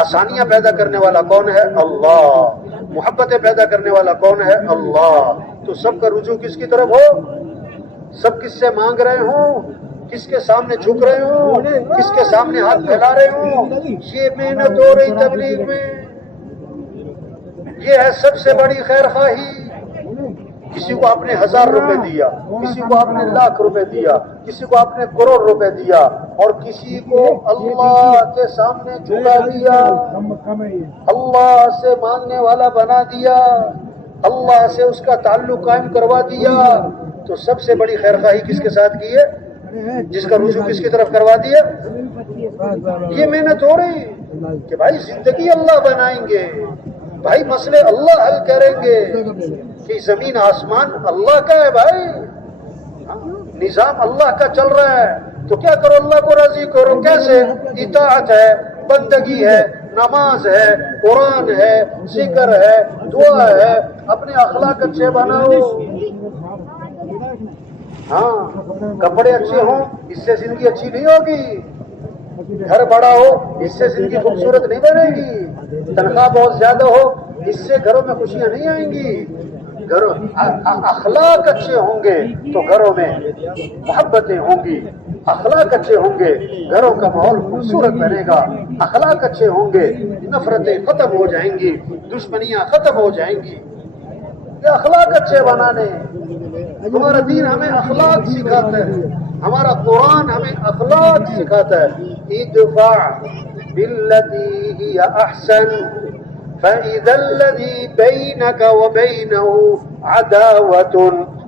آسانیاں پیدا کرنے والا کون ہے؟ اللہ. محبتیں پیدا کرنے والا کون ہے؟ اللہ. تو سب کا رجوع کس کی طرف ہو؟ سب کس سے مانگ رہے ہوں؟ کس کے سامنے جھک رہے ہوں؟ کس کے سامنے ہاتھ پھیلا رہے ہوں؟ یہ محنت ہو رہی تبلیغ میں. یہ ہے سب سے بڑی خیر خواہی. کسی کو آپ نے 1000 روپے دیا، کسی کو آپ نے لاکھ روپے دیا، کسی کو آپ نے کروڑ روپے دیا، اور کسی کو اللہ کے سامنے جھکا دیا، اللہ سے مانگنے والا بنا دیا، اللہ سے اس کا تعلق قائم کروا دیا. تو سب سے بڑی خیر خواہی کس کے ساتھ کی ہے؟ جس کا رجوع کس کی طرف کروا دیا. یہ محنت ہو رہی کہ بھائی زندگی اللہ بنائیں گے، بھائی مسئلے اللہ حل کریں گے، کہ زمین آسمان اللہ کا ہے بھائی، نظام اللہ کا چل رہا ہے. تو کیا کرو؟ اللہ کو راضی کرو. کیسے؟ اطاعت ہے، بندگی ہے، نماز ہے، قرآن ہے، ذکر ہے، دعا ہے. اپنے اخلاق اچھے بناؤ. ہاں کپڑے اچھے ہوں اس سے زندگی اچھی نہیں ہوگی. گھر بڑا ہو اس سے زندگی خوبصورت نہیں بنے گی. تنخواہ بہت زیادہ ہو اس سے گھروں میں خوشیاں نہیں آئیں گی. گھروں اخلاق اچھے ہوں گے تو گھروں میں محبتیں ہوں گی، اخلاق اچھے ہوں گے گھروں کا ماحول خوبصورت بنے گا، اخلاق اچھے ہوں گے نفرتیں ختم ہو جائیں گی، دشمنیاں ختم ہو جائیں گی۔ یہ اخلاق اچھے بنانے، ہمارا دین ہمیں اخلاق سکھاتا ہے، ہمارا قرآن ہمیں اخلاق سکھاتا ہے۔ ادفع بالتي هي احسن فاذا الذي بينك وبينه عداوة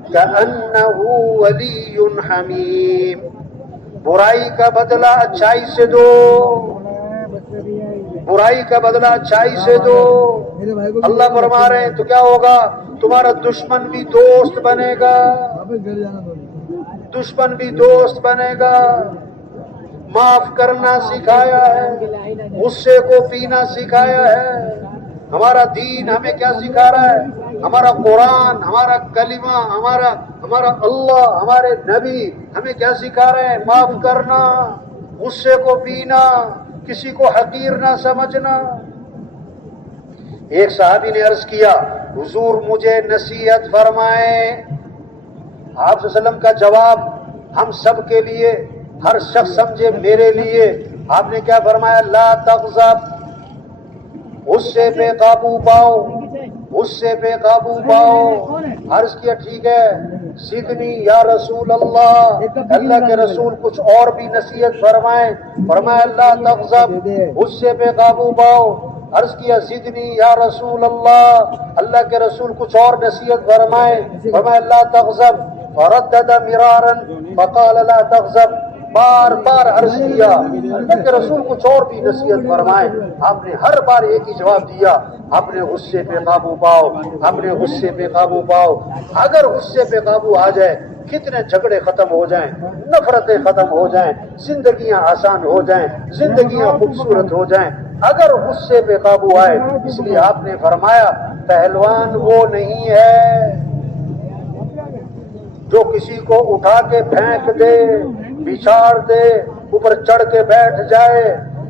كأنه ولي حميم۔ برائی کا بدلہ اچھائی سے دو، برائی کا بدلہ اچھائی سے دو۔ اللہ فرما رہے ہیں تو کیا ہوگا؟ تمہارا دشمن بھی دوست بنے گا، دشمن بھی دوست بنے گا۔ معاف کرنا سکھایا ہے، غصے کو پینا سکھایا ہے۔ ہمارا دین ہمیں کیا سکھا رہا ہے؟ ہمارا قرآن، ہمارا کلمہ، ہمارا اللہ، ہمارے نبی ہمیں کیا سکھا رہے ہیں؟ معاف کرنا، غصے کو پینا، کسی کو حقیر نہ سمجھنا۔ ایک صحابی نے عرض کیا حضور مجھے نصیحت فرمائیں۔ آپ صلی اللہ علیہ وسلم کا جواب ہم سب کے لیے، ہر شخص سمجھے میرے لیے، آپ نے کیا فرمایا؟ لا تغضب، غصے پہ قابو پاؤ، غصے پہ قابو پاؤ۔ عرض کیا ٹھیک ہے، زدنی یا رسول اللہ، اللہ کے رسول کچھ اور بھی نصیحت فرمائیں۔ فرمایا لا تغضب، غصے پہ قابو پاؤ۔ عرض کیا زدنی یا رسول اللہ کے رسول کچھ اور نصیحت فرمائیں۔ فرمایا لا تغضب، فردد مرارا فقال لا تغضب، بار بار عرض کیا اللہ کے رسول کچھ اور بھی نصیحت فرمائیں۔ آپ نے ہر بار ایک ہی جواب دیا، اپنے غصے پہ قابو پاؤ، اپنے غصے پہ قابو پاؤ۔ اگر غصے پہ قابو آ جائے کتنے جھگڑے ختم ہو جائیں، نفرتیں ختم ہو جائیں، زندگیاں آسان ہو جائیں، زندگیاں خوبصورت ہو جائیں اگر غصے پہ قابو آئے۔ اس لیے آپ نے فرمایا پہلوان وہ نہیں ہے جو کسی کو اٹھا کے پھینک دے، بچھاڑ دے، اوپر چڑھ کے بیٹھ جائے۔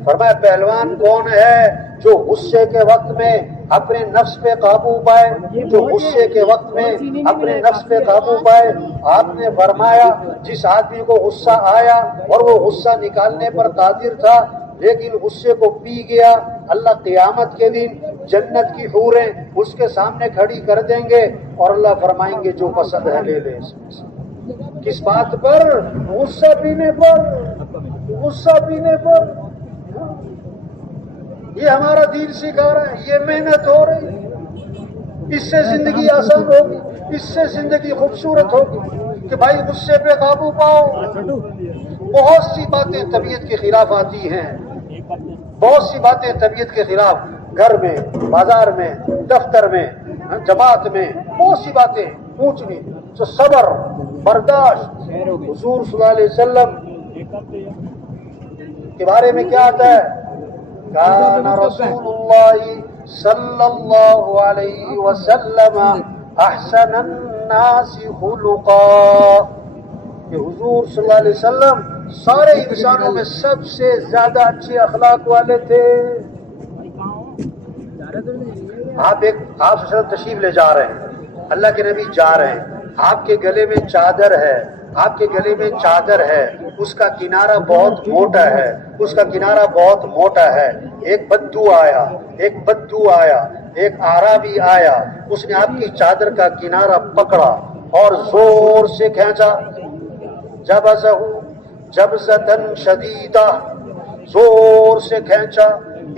فرمایا پہلوان کون ہے؟ جو غصے کے وقت میں اپنے نفس پہ قابو پائے، جو غصے کے وقت میں اپنے نفس پہ قابو پائے۔ آپ نے فرمایا جس آدمی کو غصہ آیا اور وہ غصہ نکالنے پر قادر تھا لیکن غصے کو پی گیا، اللہ قیامت کے دن جنت کی حوریں اس کے سامنے کھڑی کر دیں گے اور اللہ فرمائیں گے جو پسند ہے لے لے۔ اس میں سے کس بات پر؟ غصہ پینے پر، غصہ پینے پر۔ یہ ہمارا دین سکھا رہا ہے، یہ محنت ہو رہی ہے، اس سے زندگی آسان ہوگی، اس سے زندگی خوبصورت ہوگی کہ بھائی غصے پہ قابو پاؤ۔ بہت سی باتیں طبیعت کے خلاف آتی ہیں، بہت سی باتیں طبیعت کے خلاف، گھر میں، بازار میں، دفتر میں، جماعت میں، بہت سی باتیں اونچ نیچ، تو صبر، برداشت۔ حضور صلی اللہ علیہ وسلم کے بارے میں کیا آتا ہے؟ کان رسول اللہ صلی اللہ علیہ وسلم احسن الناس خلقا، کہ حضور صلی اللہ علیہ وسلم سارے انسانوں میں سب سے زیادہ اچھے اخلاق والے تھے۔ آپ تشریف لے جا رہے ہیں، اللہ کے نبی جا رہے ہیں، آپ کے گلے میں چادر ہے، آپ کے گلے میں چادر ہے، اس کا کنارہ بہت موٹا ہے، اس کا کنارہ بہت موٹا ہے۔ ایک بدو آیا، ایک اعرابی آیا، اس نے آپ کی چادر کا کنارہ پکڑا اور زور سے کھینچا، جبزۃ شدیدہ، زور سے کھینچا،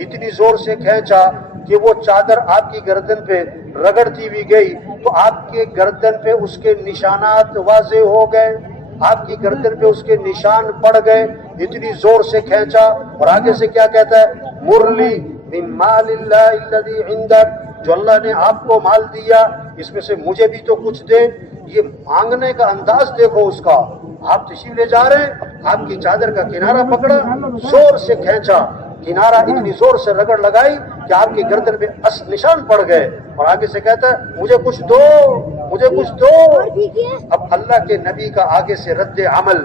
اتنی زور سے کھینچا کہ وہ چادر آپ کی گردن پہ رگڑتی بھی گئی تو آپ کے گردن پہ اس کے نشانات واضح ہو گئے، آپ کی گردن پہ اس کے نشان پڑ گئے، اتنی زور سے کھینچا۔ اور آگے سے کیا کہتا ہے؟ مرلی من مال اللہ الذی عندک، جو اللہ نے آپ کو مال دیا اس میں سے مجھے بھی تو کچھ دے۔ یہ مانگنے کا انداز دیکھو اس کا۔ آپ تشریف لے جا رہے ہیں، آپ کی چادر کا کنارہ پکڑا، زور سے کھینچا، کنارہ اتنی زور سے رگڑ لگائی کہ آپ کی گردن پہ نشان پڑ گئے، اور آگے سے کہتا ہے مجھے کچھ دو، مجھے کچھ دو۔ اب اللہ کے نبی کا آگے سے رد عمل،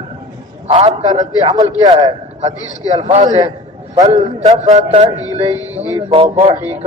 آپ کا رد عمل کیا ہے؟ حدیث کے الفاظ ہیں فَالْتَفَتَ إِلَيْهِ فَضَحِكَ،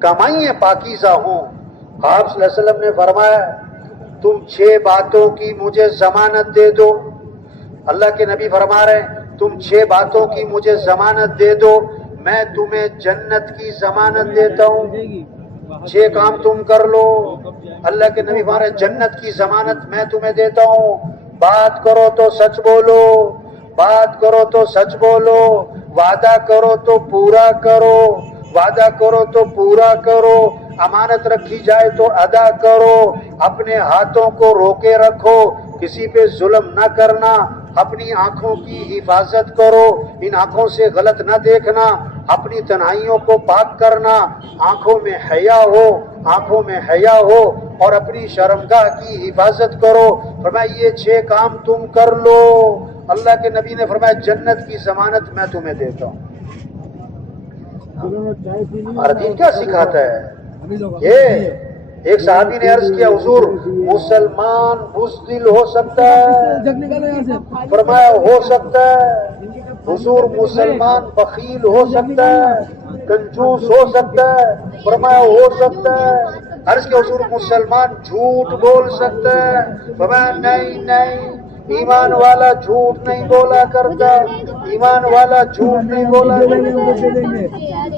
کمائیں پاکیزہ ہوں. آپ صلی اللہ علیہ وسلم نے فرمایا تم 6 باتوں کی مجھے ضمانت دے دو. اللہ کے نبی فرما رہے ہیں تم 6 باتوں کی مجھے ضمانت دے دو, میں تمہیں جنت کی ضمانت دیتا ہوں. 6 کام تم کر لو, اللہ کے نبی فرما رہے ہیں جنت کی ضمانت میں تمہیں دیتا ہوں. بات کرو تو سچ بولو, بات کرو تو سچ بولو, وعدہ کرو تو پورا کرو, وعدہ کرو تو پورا کرو, امانت رکھی جائے تو ادا کرو, اپنے ہاتھوں کو روکے رکھو, کسی پہ ظلم نہ کرنا, اپنی آنکھوں کی حفاظت کرو, ان آنکھوں سے غلط نہ دیکھنا, اپنی تنہائیوں کو پاک کرنا, آنکھوں میں حیا ہو, آنکھوں میں حیا ہو, اور اپنی شرمگاہ کی حفاظت کرو. فرمایا یہ 6 کام تم کر لو, اللہ کے نبی نے فرمایا جنت کی ضمانت میں تمہیں دیتا ہوں. ہمارا دین کیا سکھاتا ہے؟ یہ ایک صحابی نے عرض کیا حضور مسلمان بزدل ہو سکتا ہے؟ فرمایا ہو سکتا ہے. حضور مسلمان بخیل ہو سکتا ہے, کنجوس ہو سکتا ہے؟ فرمایا ہو سکتا ہے. عرض کیا حضور مسلمان جھوٹ بول سکتا ہے؟ فرمایا نہیں نہیں, ایمان والا جھوٹ نہیں بولا کرتا, ایمان والا جھوٹ نہیں بولا کرتا.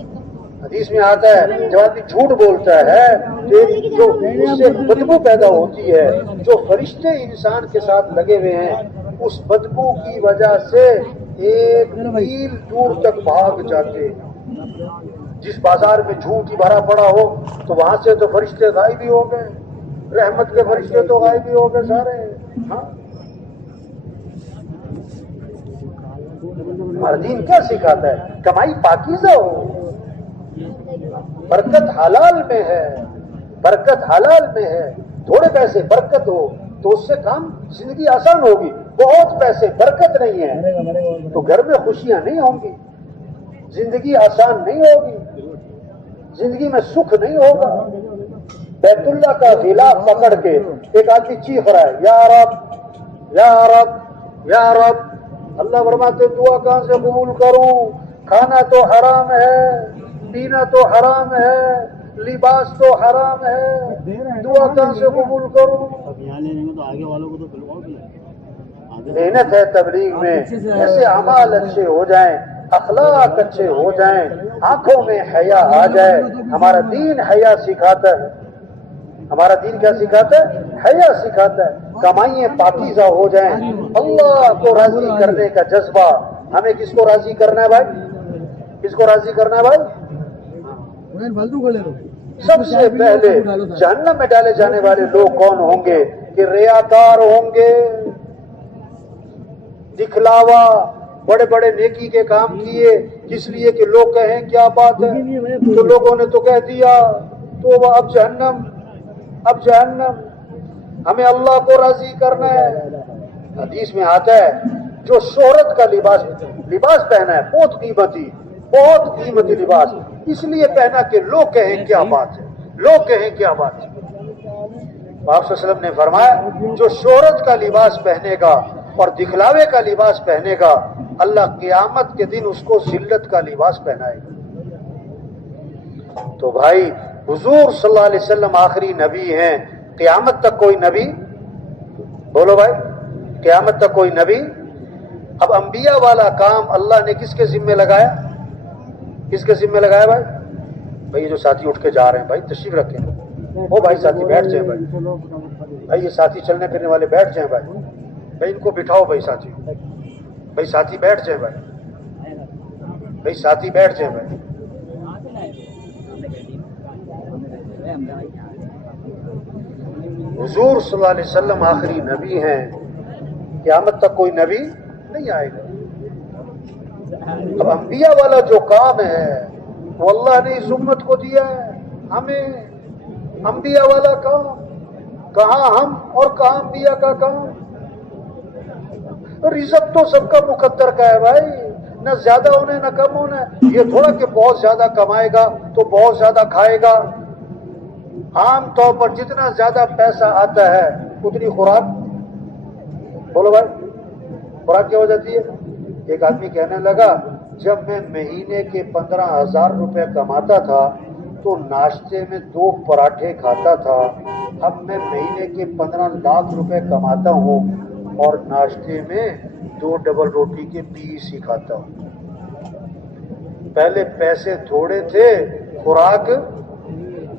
حدیث میں آتا ہے جب آدمی جھوٹ بولتا ہے تو جو اس سے بدبو پیدا ہوتی ہے, جو فرشتے انسان کے ساتھ لگے ہوئے ہیں اس بدبو کی وجہ سے 1 میل دور تک بھاگ جاتے. جس بازار میں جھوٹ ہی بھرا پڑا ہو تو وہاں سے تو فرشتے غائب ہی ہو گئے, رحمت کے فرشتے تو غائب ہی ہو گئے سارے. ہاں ہمارا دین کیا سکھاتا ہے؟ کمائی پاکیزہ ہو, برکت حلال میں ہے, برکت حلال میں ہے. تھوڑے پیسے برکت ہو تو اس سے کام زندگی آسان ہوگی, بہت پیسے برکت نہیں ہے تو گھر میں خوشیاں نہیں ہوں گی, زندگی آسان نہیں ہوگی, زندگی میں سکھ نہیں ہوگا. بیت اللہ کا غلاف پکڑ کے ایک آدمی چیخ رہا ہے یا رب یا رب یا رب. اللہ فرماتے دعا کہاں سے قبول کروں؟ کھانا تو حرام ہے, پینا تو حرام ہے, لباس تو حرام ہے, دعا کہاں سے قبول کروں؟ محنت ہے تبلیغ میں, ایسے اعمال اچھے ہو جائیں, اخلاق اچھے ہو جائیں, آنکھوں میں حیا آ جائے. ہمارا دین حیا سکھاتا ہے, ہمارا دین کیا سکھاتا ہے؟ حیا سکھاتا ہے. کمائیں پاکیزہ ہو جائیں, اللہ کو راضی کرنے کا جذبہ. ہمیں کس کو راضی کرنا ہے بھائی؟ کس کو راضی کرنا ہے بھائی؟ سب سے پہلے جہنم میں ڈالے جانے والے لوگ کون ہوں گے؟ کہ ریاکار ہوں گے, دکھلاوا, بڑے بڑے نیکی کے کام کیے اس لیے کہ لوگ کہیں کیا بات ہے, تو لوگوں نے تو کہہ دیا تو وہ اب جہنم, اب جہنم. ہمیں اللہ کو راضی کرنا ہے. حدیث میں آتا ہے جو شہرت کا لباس پہنا ہے, بہت قیمتی, بہت قیمتی لباس, اس لیے پہنا کہ لوگ کہیں کیا بات ہے, لوگ کہیں کیا بات ہے. آپ صلی اللہ علیہ وسلم نے فرمایا جو شہرت کا لباس پہنے گا اور دکھلاوے کا لباس پہنے گا, اللہ قیامت کے دن اس کو ذلت کا لباس پہنائے گا. تو بھائی حضور صلی اللہ علیہ وسلم آخری نبی ہیں, قیامت تک کوئی نبی, بولو بھائی, قیامت تک کوئی نبی. اب انبیاء والا کام اللہ نے کس کے ذمے لگایا؟ کس کے ذمے لگایا بھائی؟ بھائی یہ جو ساتھی اٹھ کے جا رہے ہیں بھائی تشریف رکھیں, وہ بھائی ساتھی بیٹھ جائیں بھائی, بھائی یہ ساتھی چلنے پھرنے والے بیٹھ جائیں بھائی, بھائی ان کو بٹھاؤ بھائی ساتھی, بھائی ساتھی بیٹھ جائیں بھائی, بھائی ساتھی بیٹھ جائیں بھائی. حضور صلی اللہ علیہ وسلم آخری نبی ہیں, قیامت تک کوئی نبی نہیں آئے گا. اب انبیاء والا جو کام ہے وہ اللہ نے اس امت کو دیا ہے ہمیں. انبیاء والا کام کہاں ہم اور کہاں انبیاء کا کام؟ رزق تو سب کا مقدر کا ہے بھائی, نہ زیادہ ہونا نہ کم ہونا. یہ تھوڑا کہ بہت زیادہ کمائے گا تو بہت زیادہ کھائے گا. عام طور پر جتنا زیادہ پیسہ آتا ہے اتنی خوراک, بولو بھائی, خوراک کیا ہو جاتی ہے. ایک آدمی کہنے لگا جب میں مہینے کے 15,000 روپے کماتا تھا تو ناشتے میں 2 پراٹھے کھاتا تھا، اب میں مہینے کے 15 لاکھ روپے کماتا ہوں اور ناشتے میں 2 ڈبل روٹی کے پیس ہی کھاتا ہوں۔ پہلے پیسے تھوڑے تھے، خوراک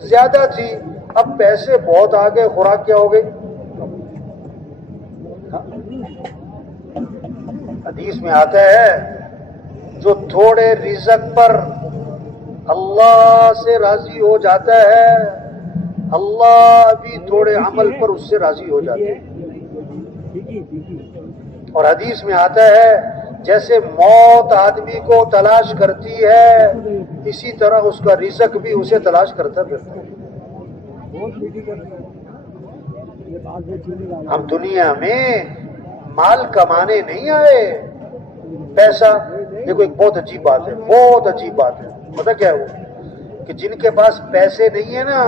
زیادہ تھی، اب پیسے بہت آ گئے، خوراک کیا ہو گئی؟ حدیث میں آتا ہے جو تھوڑے رزق پر اللہ سے راضی ہو جاتا ہے، اللہ بھی تھوڑے عمل پر اس سے راضی ہو جاتے ہیں۔ اور حدیث میں آتا ہے جیسے موت آدمی کو تلاش کرتی ہے، اسی طرح اس کا رزق بھی اسے تلاش کرتا پھرتا ہے۔ ہم دنیا میں مال کمانے نہیں آئے، پیسہ۔ دیکھو ایک بہت عجیب بات ہے، بہت عجیب بات ہے، پتہ کیا ہے وہ؟ کہ جن کے پاس پیسے نہیں ہیں نا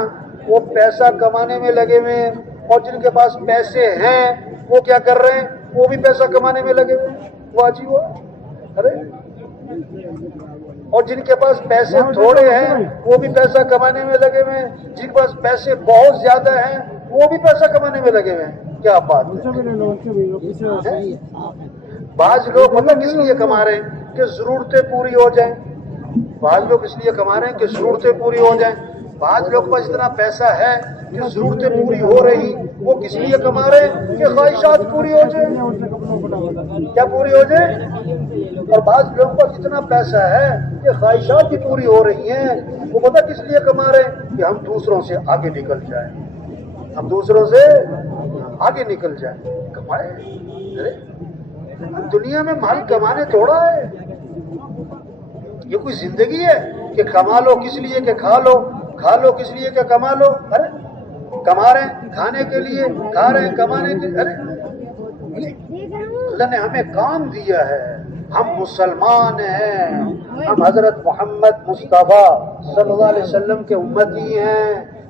وہ پیسہ کمانے میں لگے ہوئے ہیں، اور جن کے پاس پیسے ہیں وہ کیا کر رہے ہیں؟ وہ بھی پیسہ کمانے میں لگے ہوئے ہیں۔ وہ عجیب ہوا، ارے اور جن کے پاس پیسے تھوڑے ہیں وہ بھی پیسہ کمانے میں لگے ہوئے ہیں، جن کے پاس پیسے بہت زیادہ ہیں وہ بھی پیسہ کمانے میں لگے ہوئے ہیں۔ کیا بات ہے؟ بعض لوگ پتہ کس لیے کما رہے ہیں؟ کہ ضرورتیں پوری ہو جائیں۔ بعض لوگ اس لیے کما رہے ہیں کہ ضرورتیں پوری ہو جائیں۔ بعض لوگ پاس اتنا پیسہ ہے کہ ضرورتیں پوری ہو رہی، وہ کس لیے کما رہے ہیں؟ کہ خواہشات پوری ہو جائیں۔ کیا پوری ہو جائیں؟ اور بعض لوگوں کو اتنا پیسہ ہے کہ خواہشات بھی پوری ہو رہی ہیں، وہ پتہ کس لیے کما رہے ہیں؟ کہ ہم دوسروں سے آگے نکل جائیں، ہم دوسروں سے آگے نکل جائیں۔ کمائے، ارے دنیا میں مال کمانے تھوڑا ہے، یہ کوئی زندگی ہے کہ کما لو کس لیے کہ کھا لو، کھا لو کس لیے کہ کما لو؟ ارے کما رہے ہیں کھانے کے لیے، کھا رہے ہیں کمانے کے لیے۔ ارے اللہ نے ہمیں کام دیا ہے، ہم مسلمان ہیں، ہم حضرت محمد مصطفیٰ صلی اللہ علیہ وسلم کے امتی ہیں،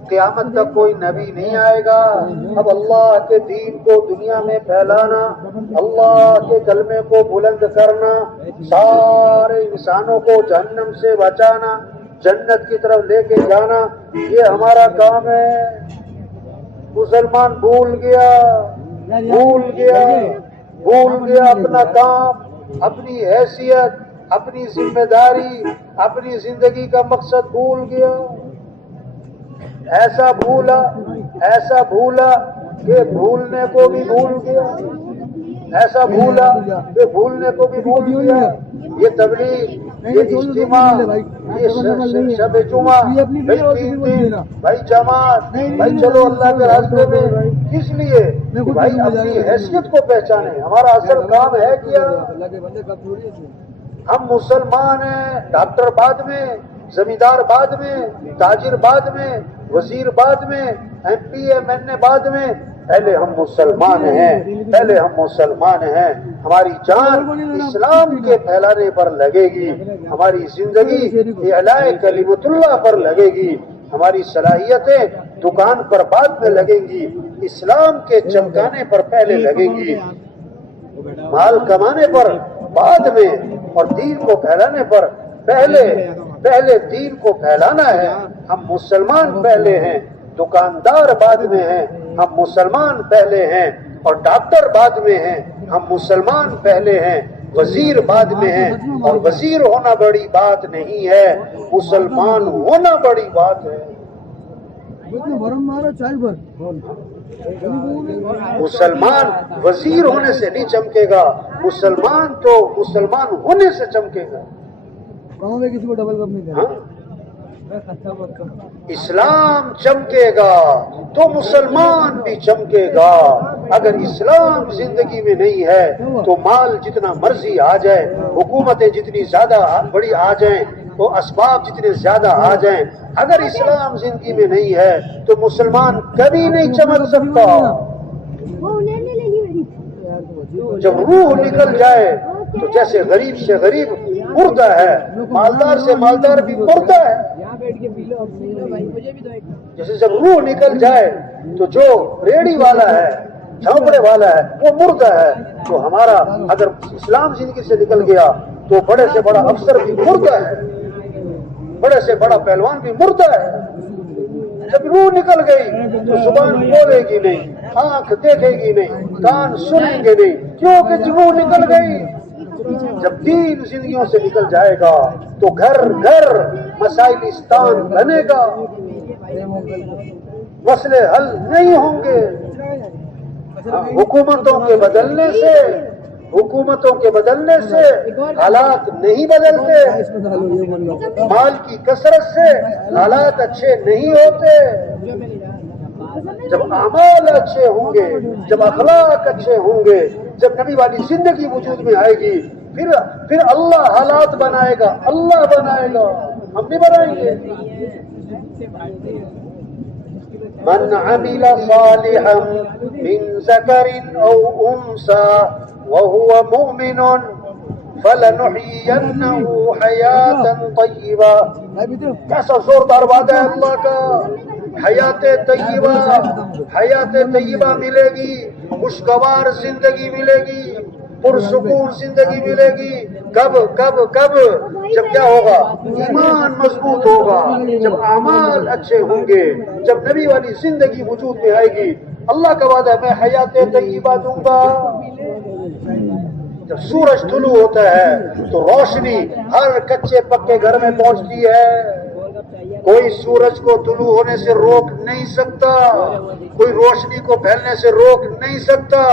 قیامت تک کوئی نبی نہیں آئے گا۔ اب اللہ کے دین کو دنیا میں پھیلانا، اللہ کے کلمے کو بلند کرنا، سارے انسانوں کو جہنم سے بچانا، جنت کی طرف لے کے جانا، یہ ہمارا کام ہے۔ مسلمان بھول گیا اپنا کام، اپنی حیثیت، اپنی ذمہ داری، اپنی زندگی کا مقصد بھول گیا۔ ایسا بھولا کہ بھولنے کو بھی بھول گیا، ایسا بھولا کہ بھولنے کو بھی بھول گیا۔ یہ تبلیغ، یہ اجتماع، یہ شب جمعہ، بھائی جماعت، بھائی چلو اللہ کے راستے میں، کس لیے؟ بھائی اپنی حیثیت کو پہچانے، ہمارا اصل کام ہے کیا؟ ہم مسلمان ہیں، ڈاکٹر بعد میں، زمیندار بعد میں، تاجر بعد میں، وزیر بعد میں، ایم پی ایم این اے بعد میں، پہلے ہم مسلمان ہیں۔ ہماری جان اسلام کے پھیلانے پر لگے گی، ہماری زندگی اعلاء کلمت اللہ پر لگے گی، ہماری صلاحیتیں دکان پر بعد میں لگیں گی، اسلام کے چمکانے پر پہلے لگیں گی، مال کمانے پر بعد میں، اور دین کو پھیلانے پر پہلے دین کو پھیلانا ہے۔ ہم مسلمان پہلے ہیں، دکاندار بعد میں ہیں، ہم مسلمان پہلے ہیں، اور ڈاکٹر بعد میں ہیں، ہم مسلمان پہلے ہیں، وزیر بعد میں ہیں، اور وزیر ہونا بڑی بات نہیں ہے، مسلمان ہونا بڑی بات ہے۔ مسلمان وزیر ہونے سے نہیں چمکے گا، مسلمان تو مسلمان ہونے سے چمکے گا۔ اسلام چمکے گا تو مسلمان بھی چمکے گا۔ اگر اسلام زندگی میں نہیں ہے تو مال جتنا مرضی آ جائے، حکومتیں جتنی زیادہ بڑی آ جائیں، تو اسباب جتنے زیادہ آ جائیں، اگر اسلام زندگی میں نہیں ہے تو مسلمان کبھی نہیں چمک سکتا۔ جب روح نکل جائے تو جیسے غریب سے غریب مردہ ہے، مالدار سے مالدار بھی مردہ ہے۔ جیسے جب روح نکل جائے تو جو ریڑھی والا ہے، جھونپڑے والا ہے، وہ مردہ ہے۔ تو ہمارا اگر اسلام زندگی سے نکل گیا تو بڑے سے بڑا افسر بھی مردہ ہے۔ بڑے سے بڑا پہلوان بھی مردہ ہے. جب روح نکل گئی تو زبان بولے گی نہیں, آنکھ دیکھے گی نہیں, کان سنیں گے نہیں, کیونکہ جب روح نکل گئی. جب دین زندگیوں سے نکل جائے گا تو گھر گھر مسائلستان بنے گا, مسئلے حل نہیں ہوں گے. حکومتوں کے بدلنے سے حالات نہیں بدلتے, مال کی کثرت سے حالات اچھے نہیں ہوتے. جب اعمال اچھے ہوں گے, جب اخلاق اچھے ہوں گے, جب نبی والی زندگی وجود میں آئے گی, پھر اللہ حالات بنائے گا, اللہ بنائے گا, ہم نہیں بنائیں گے. من عمل صالحا من ذکر او انثى وهو مؤمن فلنحيينه حیاتا طیبہ. کیسا زوردار وعدہ ہے اللہ کا. حیات طیبہ ملے گی, خوشگوار زندگی ملے گی, پرسکون زندگی ملے گی. کب کب کب؟ جب کیا ہوگا؟ ایمان مضبوط ہوگا, جب اعمال اچھے ہوں گے, جب نبی والی زندگی وجود میں آئے گی. اللہ کا وعدہ ہے میں حیات طیبہ دوں گا. جب سورج طلوع ہوتا ہے تو روشنی ہر کچے پکے گھر میں پہنچتی ہے. کوئی سورج کو طلوع ہونے سے روک نہیں سکتا, کوئی روشنی کو پھیلنے سے روک نہیں سکتا.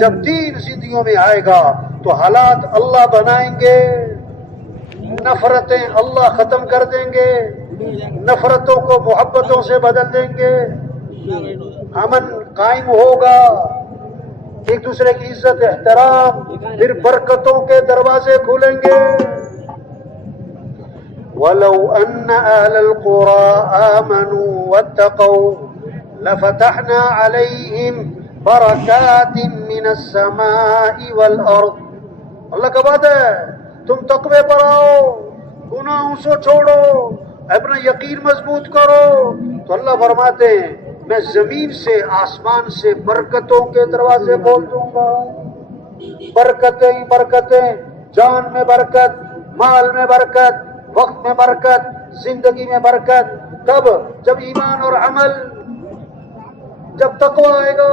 جب دین زندگیوں میں آئے گا تو حالات اللہ بنائیں گے, نفرتیں اللہ ختم کر دیں گے, نفرتوں کو محبتوں سے بدل دیں گے, امن قائم ہوگا, ایک دوسرے کی عزت احترام, پھر برکتوں کے دروازے کھولیں گے. وَلَوْ أَنَّ أَهْلَ الْقُرَىٰ آمَنُوا وَاتَّقَوْا لَفَتَحْنَا عَلَيْهِمْ بَرَكَاتٍ مِّنَ السَّمَاءِ وَالْأَرْضِ. اللہ کا وعدہ ہے تم تقوی پر آؤ, گناہوں سے چھوڑو, اپنا یقین مضبوط کرو, تو اللہ فرماتے ہیں میں زمین سے آسمان سے برکتوں کے دروازے کھول دوں گا. برکتیں برکتیں, جان میں برکت, مال میں برکت, وقت میں برکت, زندگی میں برکت. کب؟ جب ایمان اور عمل, جب تقوی آئے گا.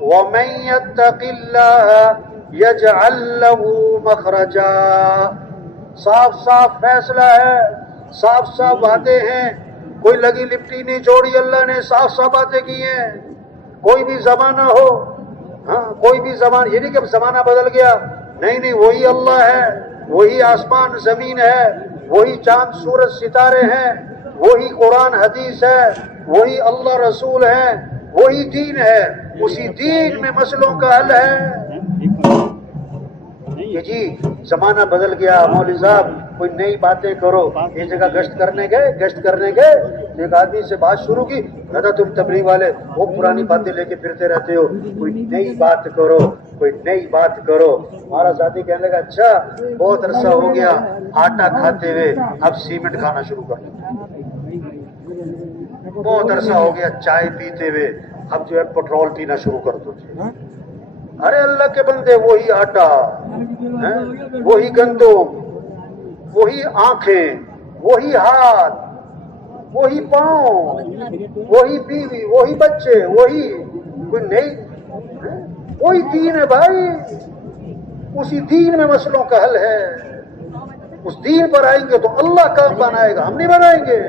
وَمَن يَتَّقِ اللَّهَ يَجْعَل لَّهُ مَخْرَجًا. صاف صاف فیصلہ ہے, صاف صاف باتیں ہیں, کوئی لگی لپٹی نہیں چھوڑی. اللہ نے صاف صاف باتیں کی ہیں. کوئی بھی زمانہ ہو, ہاں کوئی بھی زمانہ, یہ نہیں کہ زمانہ بدل گیا, نہیں, وہی اللہ ہے, وہی آسمان زمین ہے, وہی چاند سورج ستارے ہیں, وہی قرآن حدیث ہے, وہی اللہ رسول ہے, وہی دین ہے. اسی دین میں مسئلوں کا حل ہے. کہ جی زمانہ بدل گیا, مولوی صاحب کوئی نئی باتیں کرو. ایک جگہ گشت کرنے گئے ایک آدمی سے بات شروع کی, دادا تم تبلیغ والے وہ پرانی باتیں لے کے پھرتے رہتے ہو, کوئی نئی بات کرو, کوئی نئی بات کرو. ہمارا ساتھی کہنے لگا اچھا بہت عرصہ ہو گیا آٹا کھاتے ہوئے, اب سیمنٹ کھانا شروع کر دو. بہت عرصہ ہو گیا چائے پیتے ہوئے, اب جو ہے پٹرول پینا شروع کر دو. ارے اللہ کے بندے, وہی آٹا, وہی گندم, وہی آنکھیں, وہی ہاتھ, وہی پاؤں, وہی بیوی, وہی بچے, وہی کوئی نہیں, وہی دین ہے بھائی. اسی دین میں مسئلوں کا حل ہے. اس دین پر آئیں گے تو اللہ کام بنائے گا, ہم نہیں بنائیں گے.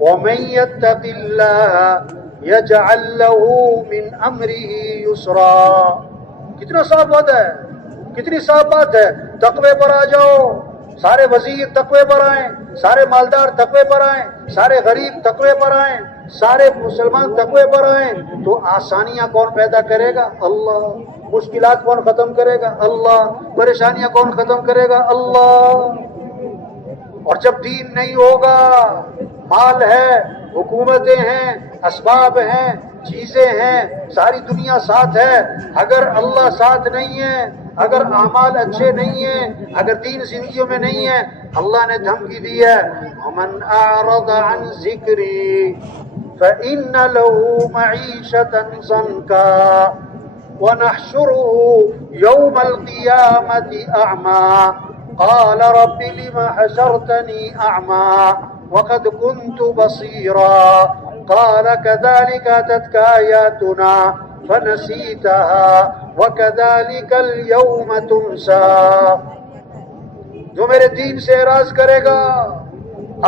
وَمَن يَتَّقِ اللَّهَ يَجْعَل لَّهُ مِنْ أَمْرِهِ يُسْرًا. کتنا صاف بات ہے, کتنی صاف بات ہے. تقوی پر آ جاؤ, سارے وزیر تقوی پر آئیں, سارے مالدار تقوی پر آئیں, سارے غریب تقوی پر آئیں, سارے مسلمان تقوی پر آئیں, تو آسانیاں کون پیدا کرے گا؟ اللہ. مشکلات کون ختم کرے گا؟ اللہ. پریشانیاں کون ختم کرے گا؟ اللہ. اور جب دین نہیں ہوگا, مال ہے, حکومتیں ہیں, اسباب ہیں, چیزیں ہیں, ساری دنیا ساتھ ہے, اگر اللہ ساتھ نہیں ہے, اگر اعمال اچھے نہیں ہیں, اگر دین زندگیوں میں نہیں ہے, اللہ نے دھمکی دی ہے وَمَنْ أَعْرَضَ عَنْ ذِكْرِي فَإِنَّ لَهُ مَعِيشَةً ضَنْكًا وَنَحْشُرُهُ يَوْمَ الْقِيَامَةِ أَعْمَى قال رب لم حشرتني أعمى وقد كنت بصيرا قال كذلك أتتك آياتنا فنسيتها وكذلك اليوم تنسى. جو میرے دین سے اعراض کرے گا،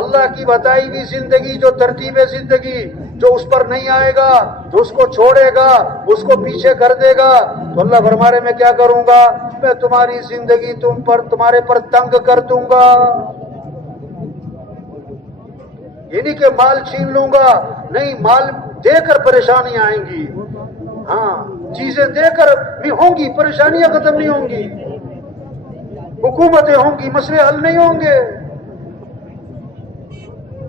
اللہ کی بتائی ہوئی زندگی، جو ترتیب زندگی جو اس پر نہیں آئے گا، جو اس کو چھوڑے گا، اس کو پیچھے کر دے گا، تو اللہ فرما رہے میں کیا کروں گا؟ میں تمہاری زندگی تمہارے پر تنگ کر دوں گا. یہ نہیں کہ مال چھین لوں گا، نہیں، مال دے کر پریشانیاں آئیں گی. ہاں، چیزیں دے کر بھی ہوں گی، پریشانیاں ختم نہیں ہوں گی، حکومتیں ہوں گی، مسئلے حل نہیں ہوں گے.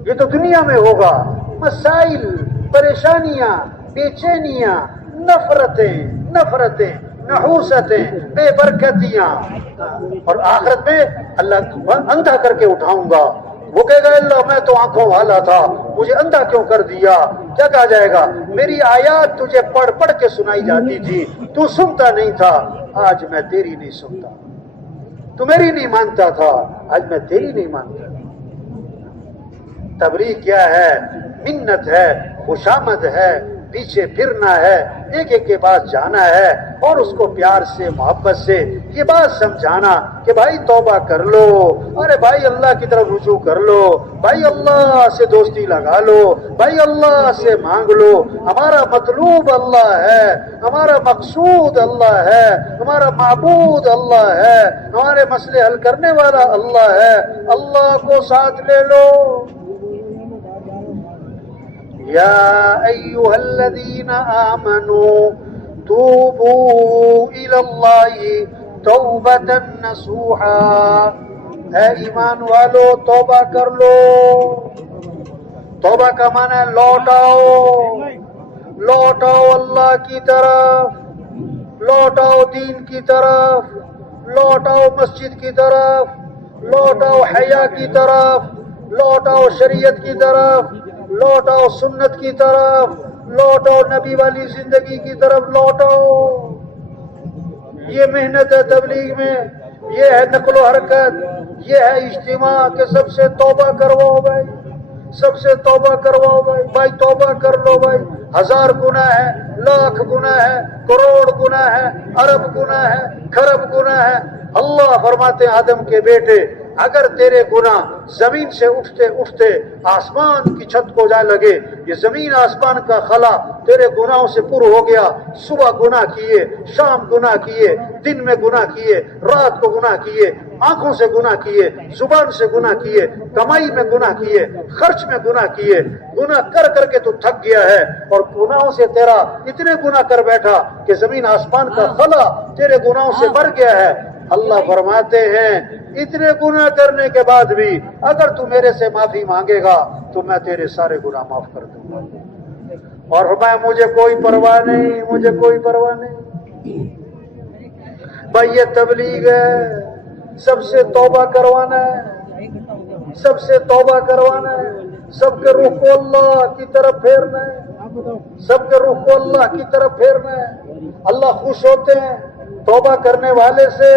یہ تو دنیا میں ہوگا. مسائل، پریشانیاں، بے چینیاں، نفرتیں، نحوستیں، بے برکتیاں، اور آخرت میں اللہ اندھا کر کے اٹھاؤں گا. وہ کہے گا اللہ میں تو آنکھوں والا تھا، مجھے اندھا کیوں کر دیا؟ کیا کہا جائے گا؟ میری آیات تجھے پڑھ پڑھ کے سنائی جاتی تھی، تو سنتا نہیں تھا، آج میں تیری نہیں سنتا. تو میری نہیں مانتا تھا، آج میں تیری نہیں مانتا. تبلیغ کیا ہے؟ منت ہے، خوشامد ہے، پیچھے پھرنا ہے، ایک ایک کے پاس جانا ہے اور اس کو پیار سے، محبت سے یہ بات سمجھانا کہ بھائی توبہ کر لو، ارے بھائی اللہ کی طرف رجوع کر لو، بھائی اللہ سے دوستی لگا لو، بھائی اللہ سے مانگ لو. ہمارا مطلوب اللہ ہے، ہمارا مقصود اللہ ہے، ہمارا معبود اللہ ہے، ہمارے مسئلے حل کرنے والا اللہ ہے. اللہ کو ساتھ لے لو. یا ایھا الذین آمنوا توبوا الی اللہ توبۃ نصوحا. اے ایمان والو توبہ کر لو. توبہ کا معنی ہے لوٹ آؤ، لوٹ آؤ اللہ کی طرف، لوٹ آؤ دین کی طرف، لوٹ آؤ مسجد کی طرف، لوٹ آؤ حیا کی طرف، لوٹ آؤ شریعت کی طرف، لوٹ آؤ سنت کی طرف، لوٹ آؤ نبی والی زندگی کی طرف، لوٹ آؤ. یہ محنت ہے تبلیغ میں، یہ ہے نقل و حرکت، یہ ہے اجتماع کہ سب سے توبہ کرواؤ بھائی، سب سے توبہ کرواؤ بھائی. بھائی توبہ کر لو بھائی. 1000 گناہ ہے، لاکھ گناہ ہے، کروڑ گناہ ہے، ارب گناہ ہے، کھرب گناہ ہے. اللہ فرماتے ہیں آدم کے بیٹے اگر تیرے گناہ زمین سے اٹھتے اٹھتے آسمان کی چھت کو جا لگے، یہ زمین آسمان کا خلا تیرے گناہوں سے پر ہو گیا، صبح گناہ کیے، شام گناہ کیے، دن میں گناہ کیے، رات کو گناہ کیے، آنکھوں سے گناہ کیے، زبان سے گناہ کیے، کمائی میں گناہ کیے، خرچ میں گناہ کیے، گناہ کر کر کے تو تھک گیا ہے اور گناہوں سے تیرا اتنے گناہ کر بیٹھا کہ زمین آسمان کا خلا تیرے گناہوں سے بھر گیا ہے. اللہ فرماتے ہیں اتنے گناہ کرنے کے بعد بھی اگر تو میرے سے معافی مانگے گا تو میں تیرے سارے گناہ معاف کر دوں گا. اور فرمایا مجھے کوئی پرواہ نہیں، مجھے کوئی پرواہ نہیں. بھائی یہ تبلیغ ہے، سب سے توبہ کروانا ہے، سب سے توبہ کروانا ہے، سب کے رخ کو اللہ کی طرف پھیرنا ہے، سب کے رخ کو اللہ کی طرف پھیرنا ہے. اللہ خوش ہوتے ہیں توبہ کرنے والے سے،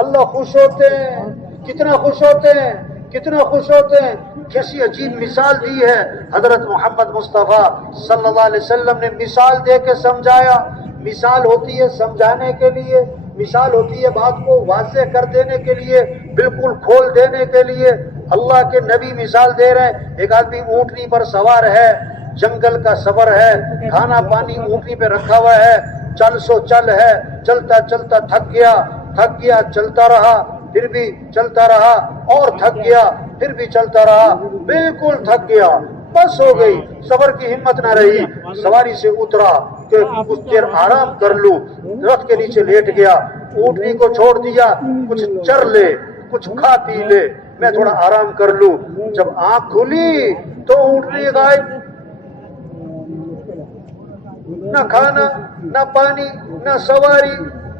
اللہ خوش ہوتے ہیں. کتنا خوش ہوتے ہیں، کتنا خوش ہوتے ہیں. کیسی عجیب مثال دی ہے حضرت محمد مصطفیٰ صلی اللہ علیہ وسلم نے. مثال دے کے سمجھایا. مثال ہوتی ہے سمجھانے کے لیے، مثال ہوتی ہے بات کو واضح کر دینے کے لیے، بالکل کھول دینے کے لیے. اللہ کے نبی مثال دے رہے ہیں. ایک آدمی اونٹنی پر سوار ہے، جنگل کا سفر ہے، کھانا پانی اونٹنی پہ رکھا ہوا ہے، چل سو چل ہے، چلتا چلتا تھک گیا، چلتا رہا، پھر بھی چلتا رہا، اور تھک گیا، پھر بھی چلتا رہا، بالکل تھک گیا، بس ہو گئی، صبر کی ہمت نہ رہی. سواری سے اترا کہ کچھ دیر آرام کر لوں، درخت کے نیچے لیٹ گیا. اونٹنی کو چھوڑ دیا، کچھ چر لے، کچھ کھا پی لے، میں تھوڑا آرام کر لوں. جب آنکھ کھلی تو اونٹنی غائب، نہ کھانا، نہ پانی، نہ سواری،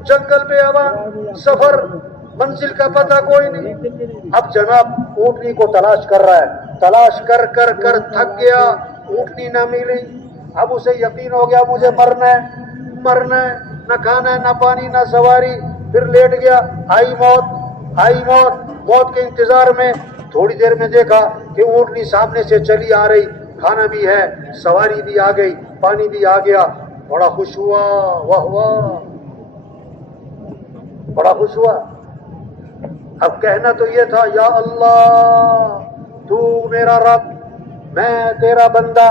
جنگل میں ہوا، سفر، منزل کا پتہ کوئی نہیں. اب جناب اونٹنی کو تلاش کر رہا ہے، تلاش کر کر کر تھک گیا، اونٹنی نہ ملی. اب اسے یقین ہو گیا مجھے مرنا ہے، مرنا ہے، نہ کھانا ہے، نہ پانی، نہ سواری. پھر لیٹ گیا، آئی موت، آئی موت کے انتظار میں تھوڑی دیر میں دیکھا کہ اونٹنی سامنے سے چلی آ رہی، کھانا بھی ہے، سواری بھی آ گئی، پانی بھی آ گیا، بڑا خوش ہوا، واہ واہ، بڑا خوش ہوا۔ اب کہنا تو یہ تھا یا اللہ تو میرا رب، میں تیرا بندہ،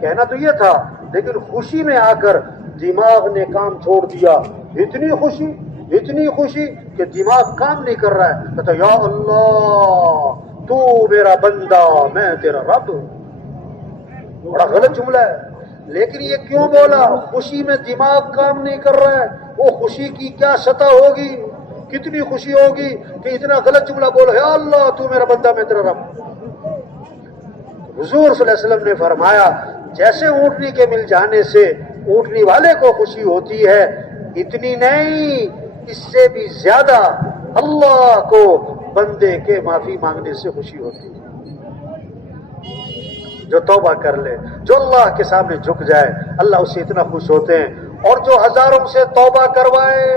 کہنا تو یہ تھا، لیکن خوشی میں آ کر دماغ نے کام چھوڑ دیا۔ اتنی خوشی کہ دماغ کام نہیں کر رہا ہے، کہتا یا اللہ تو میرا بندہ، میں تیرا رب۔ بڑا غلط جملہ ہے، لیکن یہ کیوں بولا؟ خوشی میں دماغ کام نہیں کر رہا ہے۔ وہ خوشی کی کیا سطح ہوگی، کتنی خوشی ہوگی کہ اتنا غلط جملہ بولا، یا اللہ تو میرا بندہ، میں تیرا رب۔ حضور صلی اللہ علیہ وسلم نے فرمایا جیسے اونٹنی کے مل جانے سے اونٹنی والے کو خوشی ہوتی ہے، اتنی نہیں، اس سے بھی زیادہ اللہ کو بندے کے معافی مانگنے سے خوشی ہوتی ہے۔ جو توبہ کر لے، جو اللہ کے سامنے جھک جائے، اللہ اس سے اتنا خوش ہوتے ہیں۔ اور جو ہزاروں سے توبہ کروائے،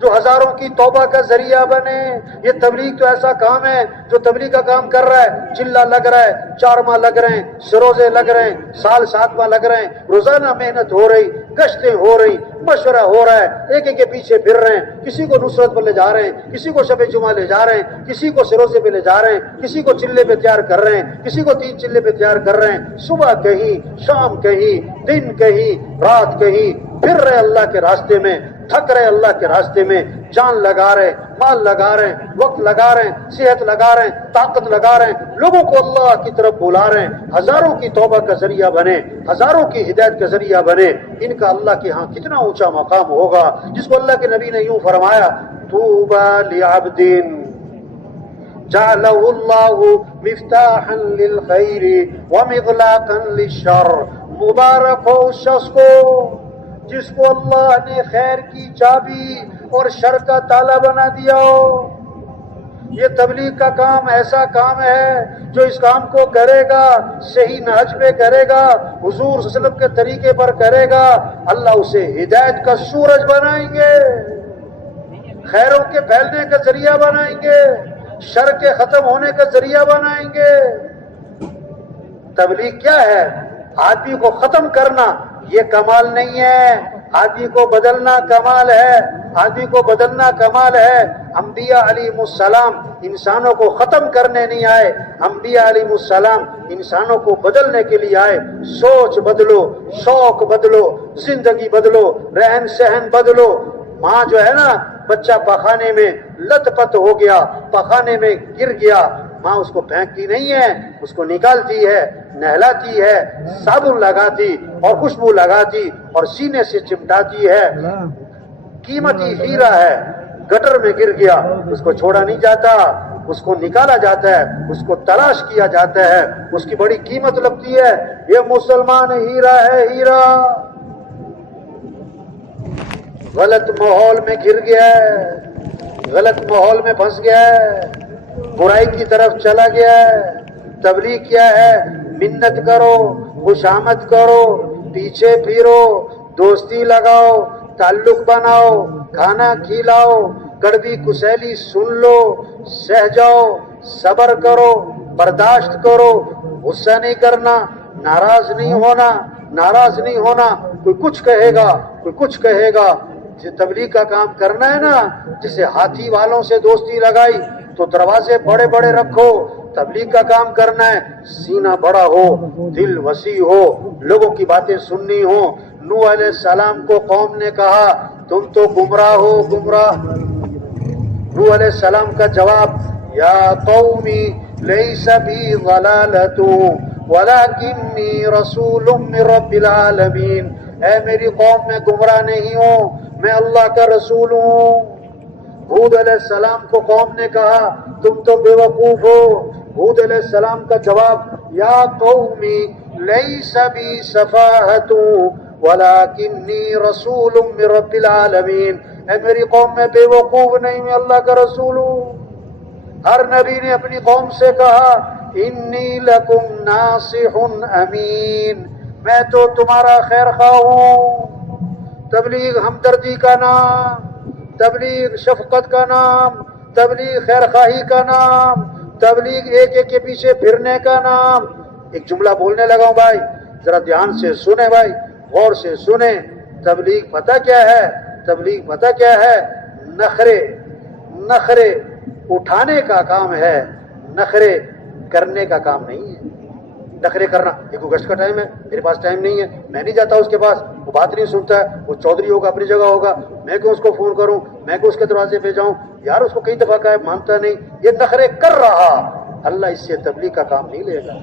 جو ہزاروں کی توبہ کا ذریعہ بنے۔ یہ تبلیغ تو ایسا کام ہے، جو تبلیغ کا کام کر رہا ہے، چلا لگ رہا ہے، 4 ماہ لگ رہے ہیں، سروزے لگ رہے ہیں، سال 7 ماہ لگ رہے ہیں، روزانہ محنت ہو رہی، گشتیں ہو رہی، مشورہ ہو رہا ہے، ایک کے پیچھے پھر رہے ہیں، کسی کو نصرت پر لے جا رہے ہیں، کسی کو شب جمعہ لے جا رہے ہیں، کسی کو سروزے پہ لے جا رہے ہیں، کسی کو چلے پہ تیار کر رہے ہیں، کسی کو 3 چلے پہ تیار کر رہے ہیں، صبح کہیں، شام کہیں، دن کہیں، رات کہیں، پھر رہے اللہ کے راستے میں، تھک رہے اللہ کے راستے میں، جان لگا رہے، مال لگا رہے ہیں، وقت لگا رہے ہیں، صحت لگا رہے ہیں، طاقت لگا رہے ہیں، لوگوں کو اللہ کی طرف بلا رہے ہیں، ہزاروں کی توبہ کا ذریعہ بنے، ہزاروں کی ہدایت کا ذریعہ بنے۔ ان کا اللہ کے ہاں کتنا اونچا مقام ہوگا، جس کو اللہ کے نبی نے یوں فرمایا، طوبى لعبد جعلہ اللہ مفتاحا للخیر ومغلاقا للشر۔ مبارک ہو اس شخص کو جس کو اللہ نے خیر کی چابی اور شر کا تالا بنا دیا ہو۔ یہ تبلیغ کا کام ایسا کام ہے جو اس کام کو کرے گا، صحیح نہج پہ کرے گا، حضور صلی اللہ علیہ وسلم کے طریقے پر کرے گا، اللہ اسے ہدایت کا سورج بنائیں گے، خیروں کے پھیلنے کا ذریعہ بنائیں گے، شر کے ختم ہونے کا ذریعہ بنائیں گے۔ تبلیغ کیا ہے؟ آدمی کو ختم کرنا یہ کمال نہیں ہے، آدمی کو بدلنا کمال ہے، آدمی کو بدلنا کمال ہے۔ انبیاء علیہ السلام انسانوں کو ختم کرنے نہیں آئے، انبیاء علیہ السلام انسانوں کو بدلنے کے لیے آئے۔ سوچ بدلو، شوق بدلو، زندگی بدلو، رہن سہن بدلو۔ ماں جو ہے نا، بچہ پخانے میں لت پت ہو گیا، پخانے میں گر گیا، ماں اس کو پھینکتی نہیں ہے، اس کو نکالتی ہے، نہلاتی ہے، صابن لگاتی اور خوشبو لگاتی اور سینے سے چمٹاتی ہے۔ قیمتی ہیرا ہے، گٹر میں گر گیا، اس کو چھوڑا نہیں جاتا، اس کو نکالا جاتا ہے، اس کو تلاش کیا جاتا ہے، اس کی بڑی قیمت لگتی ہے۔ یہ مسلمان ہیرا ہے، ہیرا۔ غلط ماحول میں گر گیا ہے، غلط ماحول میں پھنس گیا ہے، برائی کی طرف چلا گیا ہے۔ تبلیغ کیا ہے؟ منت کرو، خوشامد کرو، پیچھے پھرو، دوستی لگاؤ، تعلق بناؤ، کھانا کھلاؤ، کڑوی کسیلی سن لو، سہ جاؤ، صبر کرو، برداشت کرو، غصہ نہیں کرنا، ناراض نہیں ہونا، ناراض نہیں ہونا۔ کوئی کچھ کہے گا، کوئی کچھ کہے گا۔ تبلیغ کا کام کرنا ہے نا، جسے ہاتھی والوں سے دوستی لگائی تو دروازے بڑے بڑے رکھو۔ تبلیغ کا کام کرنا ہے، سینہ بڑا ہو، دل وسیع ہو، لوگوں کی باتیں سننی ہو۔ نوح علیہ السلام کو قوم نے کہا تم تو گمراہ ہو، گمراہ۔ نوح علیہ السلام کا جواب، یا قومی لیس بی ضلالۃ ولکنی رسول من رب العالمین۔ اے میری قوم، میں گمراہ نہیں ہوں، میں اللہ کا رسول ہوں۔ ہود علیہ السلام کو قوم نے کہا تم تو بے وقوف ہو۔ ہود علیہ السلام کا جواب، یا قومی لیس بی سفاہۃ ولکنی رسول من رب العالمین۔ اے میری قوم، میں بے وقوف نہیں، میں اللہ کا رسول ہوں۔ ہر نبی نے اپنی قوم سے کہا انی لکم ناصح امین، میں تو تمہارا خیر خواہ ہوں۔ تبلیغ ہمدردی کا نام، تبلیغ شفقت کا نام، تبلیغ خیر خواہی کا نام، تبلیغ ایک ایک کے پیچھے پھرنے کا نام۔ ایک جملہ بولنے لگا ہوں بھائی، ذرا دھیان سے سنیں بھائی، غور سے سنیں۔ تبلیغ پتہ کیا ہے؟ تبلیغ پتہ کیا ہے؟ نخرے اٹھانے کا کام ہے، نخرے کرنے کا کام نہیں ہے۔ نخرے کرنا، ایک گشت کا ٹائم ہے، میرے پاس ٹائم نہیں ہے، میں نہیں جاتا اس کے پاس، وہ بات نہیں سنتا ہے، وہ چودھری ہوگا اپنی جگہ ہوگا، میں کیوں اس کو فون کروں، میں کیوں اس کے دروازے پہ جاؤں، یار اس کو کئی دفعہ کہا ہے مانتا نہیں، یہ نخرے کر رہا، اللہ اس سے تبلیغ کا کام نہیں لے گا۔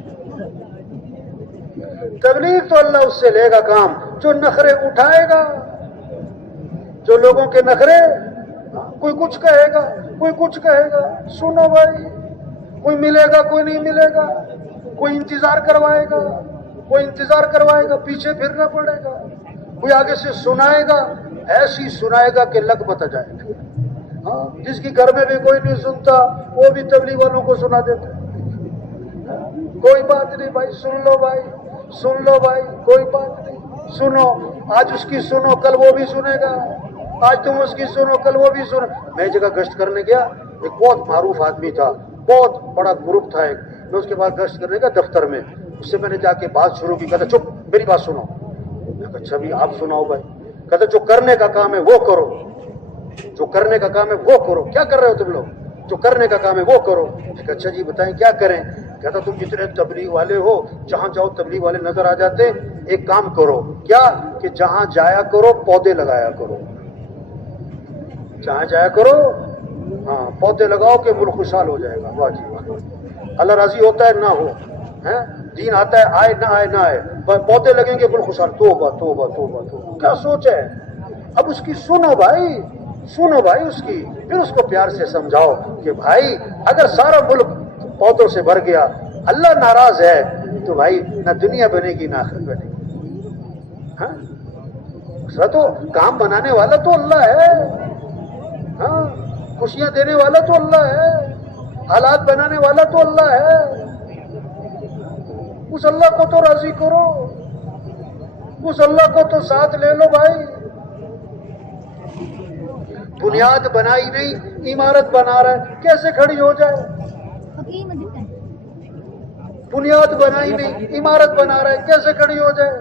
تبلیغ تو اللہ اس سے لے گا کام جو نخرے اٹھائے گا، جو لوگوں کے نخرے، کوئی کچھ کہے گا، کوئی کچھ کہے گا، سنو بھائی، کوئی ملے گا کوئی نہیں ملے گا، کوئی انتظار کروائے گا، کوئی انتظار کروائے گا، پیچھے پھرنا پڑے گا، کوئی آگے سے سنائے گا، ایسی سنائے گا کہ لگ بتا جائے گا۔ ہاں، جس کی گھر میں بھی کوئی نہیں سنتا وہ بھی تبلیغ والوں کو سنا دیتا ہے۔ کوئی بات نہیں بھائی، سن لو بھائی، سن لو بھائی، کوئی بات نہیں، سنو، آج اس کی سنو کل وہ بھی سنے گا، آج تم اس کی سنو کل وہ بھی سنو۔ میں جگہ گشت کرنے گیا، ایک بہت معروف آدمی تھا، بہت بڑا گروپ تھا ایک، میں اس کے بعد گشت کرنے کا دفتر میں، اس سے میں نے جا کے بات شروع کی، کہتا چپ میری بات سنو۔ میں کہا اچھا بھی آپ سناؤ بھائی۔ کہتا جو کرنے کا کام ہے وہ کرو، جو کرنے کا کام ہے وہ کرو۔ کیا کر رہے ہو تم لوگ؟ جو کرنے کا کام ہے وہ کرو۔ میں کہا اچھا جی بتائیں کیا کریں؟ کہتا تم جتنے تبلیغ والے ہو، جہاں جاؤ تبلیغ والے نظر آ جاتے، ایک کام کرو، کیا کہ جہاں جایا کرو پودے لگایا کرو، جہاں جایا کرو ہاں پودے لگاؤ کہ ملک خوشحال ہو جائے گا۔ واہ جی واہ، اللہ راضی ہوتا ہے نہ ہو، دین آتا ہے آئے نہ آئے نہ آئے، پودے لگیں گے ملک خوشحال۔ توبہ توبہ توبہ توبہ، کیا سوچ ہے؟ اب اس کی سنو بھائی، سنو بھائی اس کی، پھر اس کو پیار سے سمجھاؤ کہ بھائی اگر سارا ملک پودوں سے بھر گیا، اللہ ناراض ہے تو بھائی نہ دنیا بنے گی نہ آخرت بنے گی۔ ہاں دوسرا تو کام بنانے والا تو اللہ ہے، ہاں خوشیاں دینے والا تو اللہ ہے، حالات بنانے والا تو اللہ ہے، اس اللہ کو تو راضی کرو، اس اللہ کو تو ساتھ لے لو بھائی۔ بنیاد بنائی نہیں، عمارت بنا رہا ہے، کیسے کھڑی ہو جائے؟ بنیاد بنائی نہیں، عمارت بنا رہا ہے، کیسے کھڑی ہو جائے؟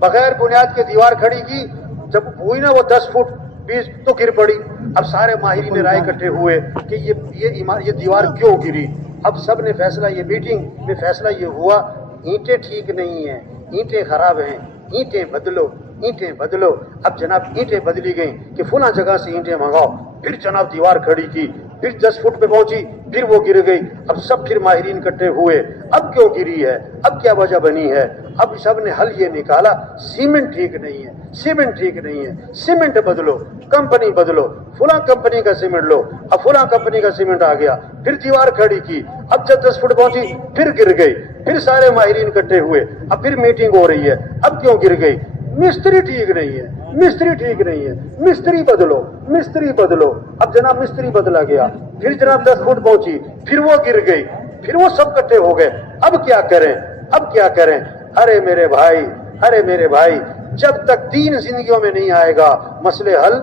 بغیر بنیاد کے دیوار کھڑی کی، جب ہوئی نا وہ 10 فٹ 20 تو گر پڑی۔ اب سارے ماہرین رائے اکٹھے ہوئے کہ یہ دیوار کیوں گری۔ اب سب نے فیصلہ، یہ میٹنگ میں فیصلہ یہ ہوا، اینٹیں ٹھیک نہیں ہیں، اینٹیں خراب ہیں، اینٹیں بدلو، اینٹیں بدلو۔ اب جناب اینٹیں بدلی گئیں کہ فلاں جگہ سے اینٹیں منگاؤ، پھر جناب دیوار کھڑی کی، پھر 10 فٹ پہ پہنچی، پھر وہ گر گئی۔ اب سب پھر ماہرین اکٹھے ہوئے، اب کیوں گری ہے، اب کیا وجہ بنی ہے؟ اب سب نے حل یہ نکالا، سیمنٹ ٹھیک نہیں ہے، سیمنٹ ٹھیک نہیں ہے، سیمنٹ بدلو، کمپنی بدلو، فلاں کمپنی کا سیمنٹ لو۔ اب فلاں کمپنی کا سیمنٹ آ گیا، پھر دیوار کھڑی کی، اب جب 10 فٹ پہنچی پھر گر گئی، پھر سارے ماہرین اکٹھے ہوئے، اب پھر میٹنگ ہو رہی ہے، اب کیوں گر گئی؟ مستری ٹھیک نہیں ہے، مستری ٹھیک نہیں ہے، مستری بدلو، مستری بدلو۔ اب جناب مستری بدلا گیا، پھر جناب 10 فٹ پہنچی، پھر وہ گر گئی، پھر وہ سب اکٹھے ہو گئے، اب کیا کریں، اب کیا کریں؟ ارے میرے بھائی، ارے میرے بھائی، جب تک دین زندگیوں میں نہیں آئے گا مسئلے حل،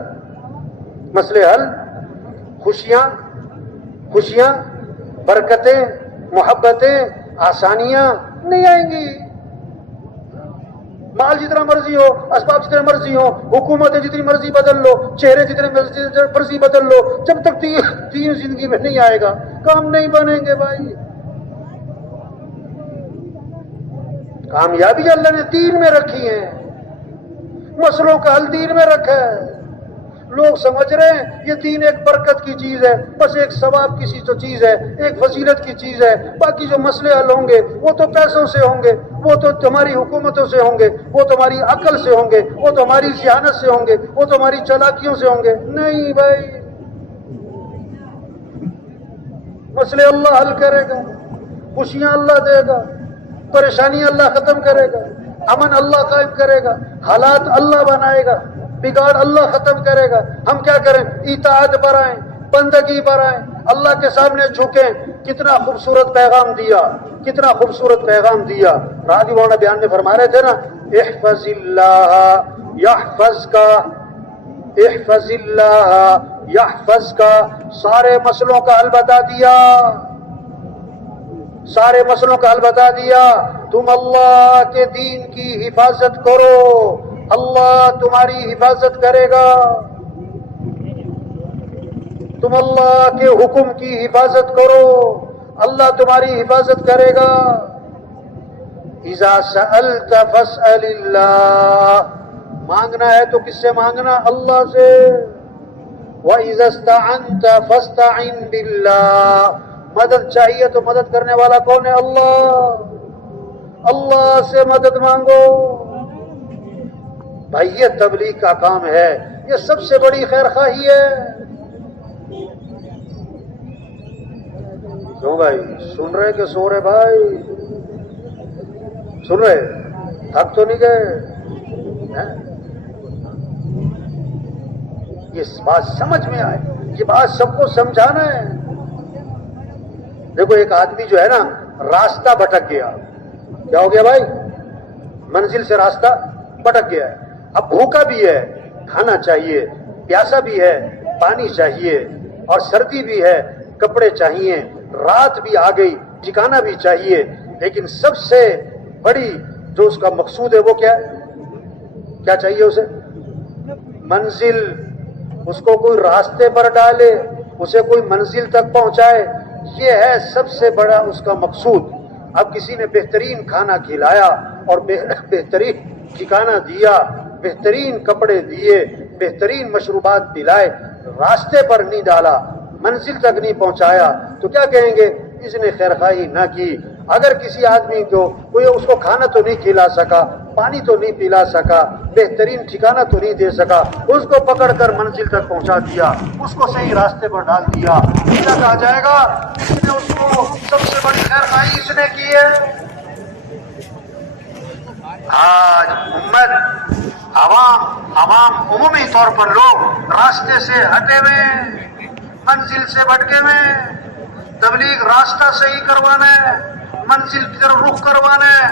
مسئلے حل، خوشیاں برکتیں محبتیں آسانیاں نہیں آئیں گی۔ مال جتنا مرضی ہو، اسباب جتنے مرضی ہو، حکومتیں جتنی مرضی بدل لو، چہرے جتنے مرضی بدل لو، جب تک دین زندگی میں نہیں آئے گا کام نہیں بنیں گے بھائی۔ کامیابی اللہ نے دین میں رکھی ہے، مسئلوں کا حل دین میں رکھا ہے۔ لوگ سمجھ رہے ہیں یہ دین ایک برکت کی چیز ہے، بس ایک ثواب کی تو چیز ہے، ایک فضیلت کی چیز ہے، باقی جو مسئلے حل ہوں گے وہ تو پیسوں سے ہوں گے، وہ تو تمہاری حکومتوں سے ہوں گے، وہ تمہاری عقل سے ہوں گے، وہ تمہاری ذہانت سے ہوں گے، وہ تمہاری چالاکیوں سے ہوں گے۔ نہیں بھائی، مسئلے اللہ حل کرے گا، خوشیاں اللہ دے گا، پریشانی اللہ ختم کرے گا، امن اللہ قائم کرے گا، حالات اللہ بنائے گا، بگاڑ اللہ ختم کرے گا۔ ہم کیا کریں؟ اطاعت برائیں، بندگی برائیں، اللہ کے سامنے جھکیں۔ کتنا خوبصورت پیغام دیا، کتنا خوبصورت پیغام دیا۔ راضی مولانا بیان میں فرما رہے تھے نا، احفظ اللہ یحفظ کا، احفظ اللہ یحفظ کا سارے مسئلوں کا حل بتا دیا، سارے مسئلوں کا حل بتا دیا۔ تم اللہ کے دین کی حفاظت کرو، اللہ تمہاری حفاظت کرے گا، تم اللہ کے حکم کی حفاظت کرو، اللہ تمہاری حفاظت کرے گا۔ اذا سألت فاسأل اللہ، مانگنا ہے تو کس سے مانگنا؟ اللہ سے۔ وَإِذَا اسْتَعَنْتَ فَاسْتَعِنْ بِاللَّهِ، مدد چاہیے تو مدد کرنے والا کون ہے؟ اللہ، اللہ سے مدد مانگو۔ بھائی یہ تبلیغ کا کام ہے، یہ سب سے بڑی خیر خواہی ہے۔ کیوں بھائی سن رہے کہ سو رہے؟ بھائی سن رہے؟ تھک تو نہیں گئے؟ یہ بات سمجھ میں آئے، یہ بات سب کو سمجھانا ہے۔ دیکھو ایک آدمی جو ہے نا راستہ بھٹک گیا، کیا ہو گیا بھائی؟ منزل سے راستہ بھٹک گیا ہے، اب بھوکا بھی ہے، کھانا چاہیے، پیاسا بھی ہے، پانی چاہیے، اور سردی بھی ہے، کپڑے چاہیے، رات بھی آ گئی، ٹھکانا بھی چاہیے، لیکن سب سے بڑی جو اس کا مقصود ہے وہ کیا ہے؟ کیا چاہیے اسے؟ منزل۔ اس کو کوئی راستے پر ڈالے، اسے کوئی منزل تک پہنچائے، یہ ہے سب سے بڑا اس کا مقصود۔ اب کسی نے بہترین کھانا کھلایا اور بہترین ٹھکانہ دیا، بہترین کپڑے دیے، بہترین مشروبات پلائے، راستے پر نہیں ڈالا، منزل تک نہیں پہنچایا، تو کیا کہیں گے؟ اس نے خیرخواہی نہ کی۔ اگر کسی آدمی کو کوئی اس کو کھانا تو نہیں کھلا سکا، پانی تو نہیں پلا سکا، بہترین ٹھکانہ تو نہیں دے سکا، اس کو پکڑ کر منزل تک پہنچا دیا، اس کو صحیح راستے پر ڈال دیا، کیا کہا جائے گا؟ اس نے اس کو سب سے بڑی خیرخواہی اس نے کی ہے۔ آج امت عوام عمومی طور پر لوگ راستے سے ہٹے ہوئے، منزل سے بھٹکے ہوئے۔ تبلیغ راستہ صحیح کروانا ہے، منزل کی طرف رخ کروانا ہے۔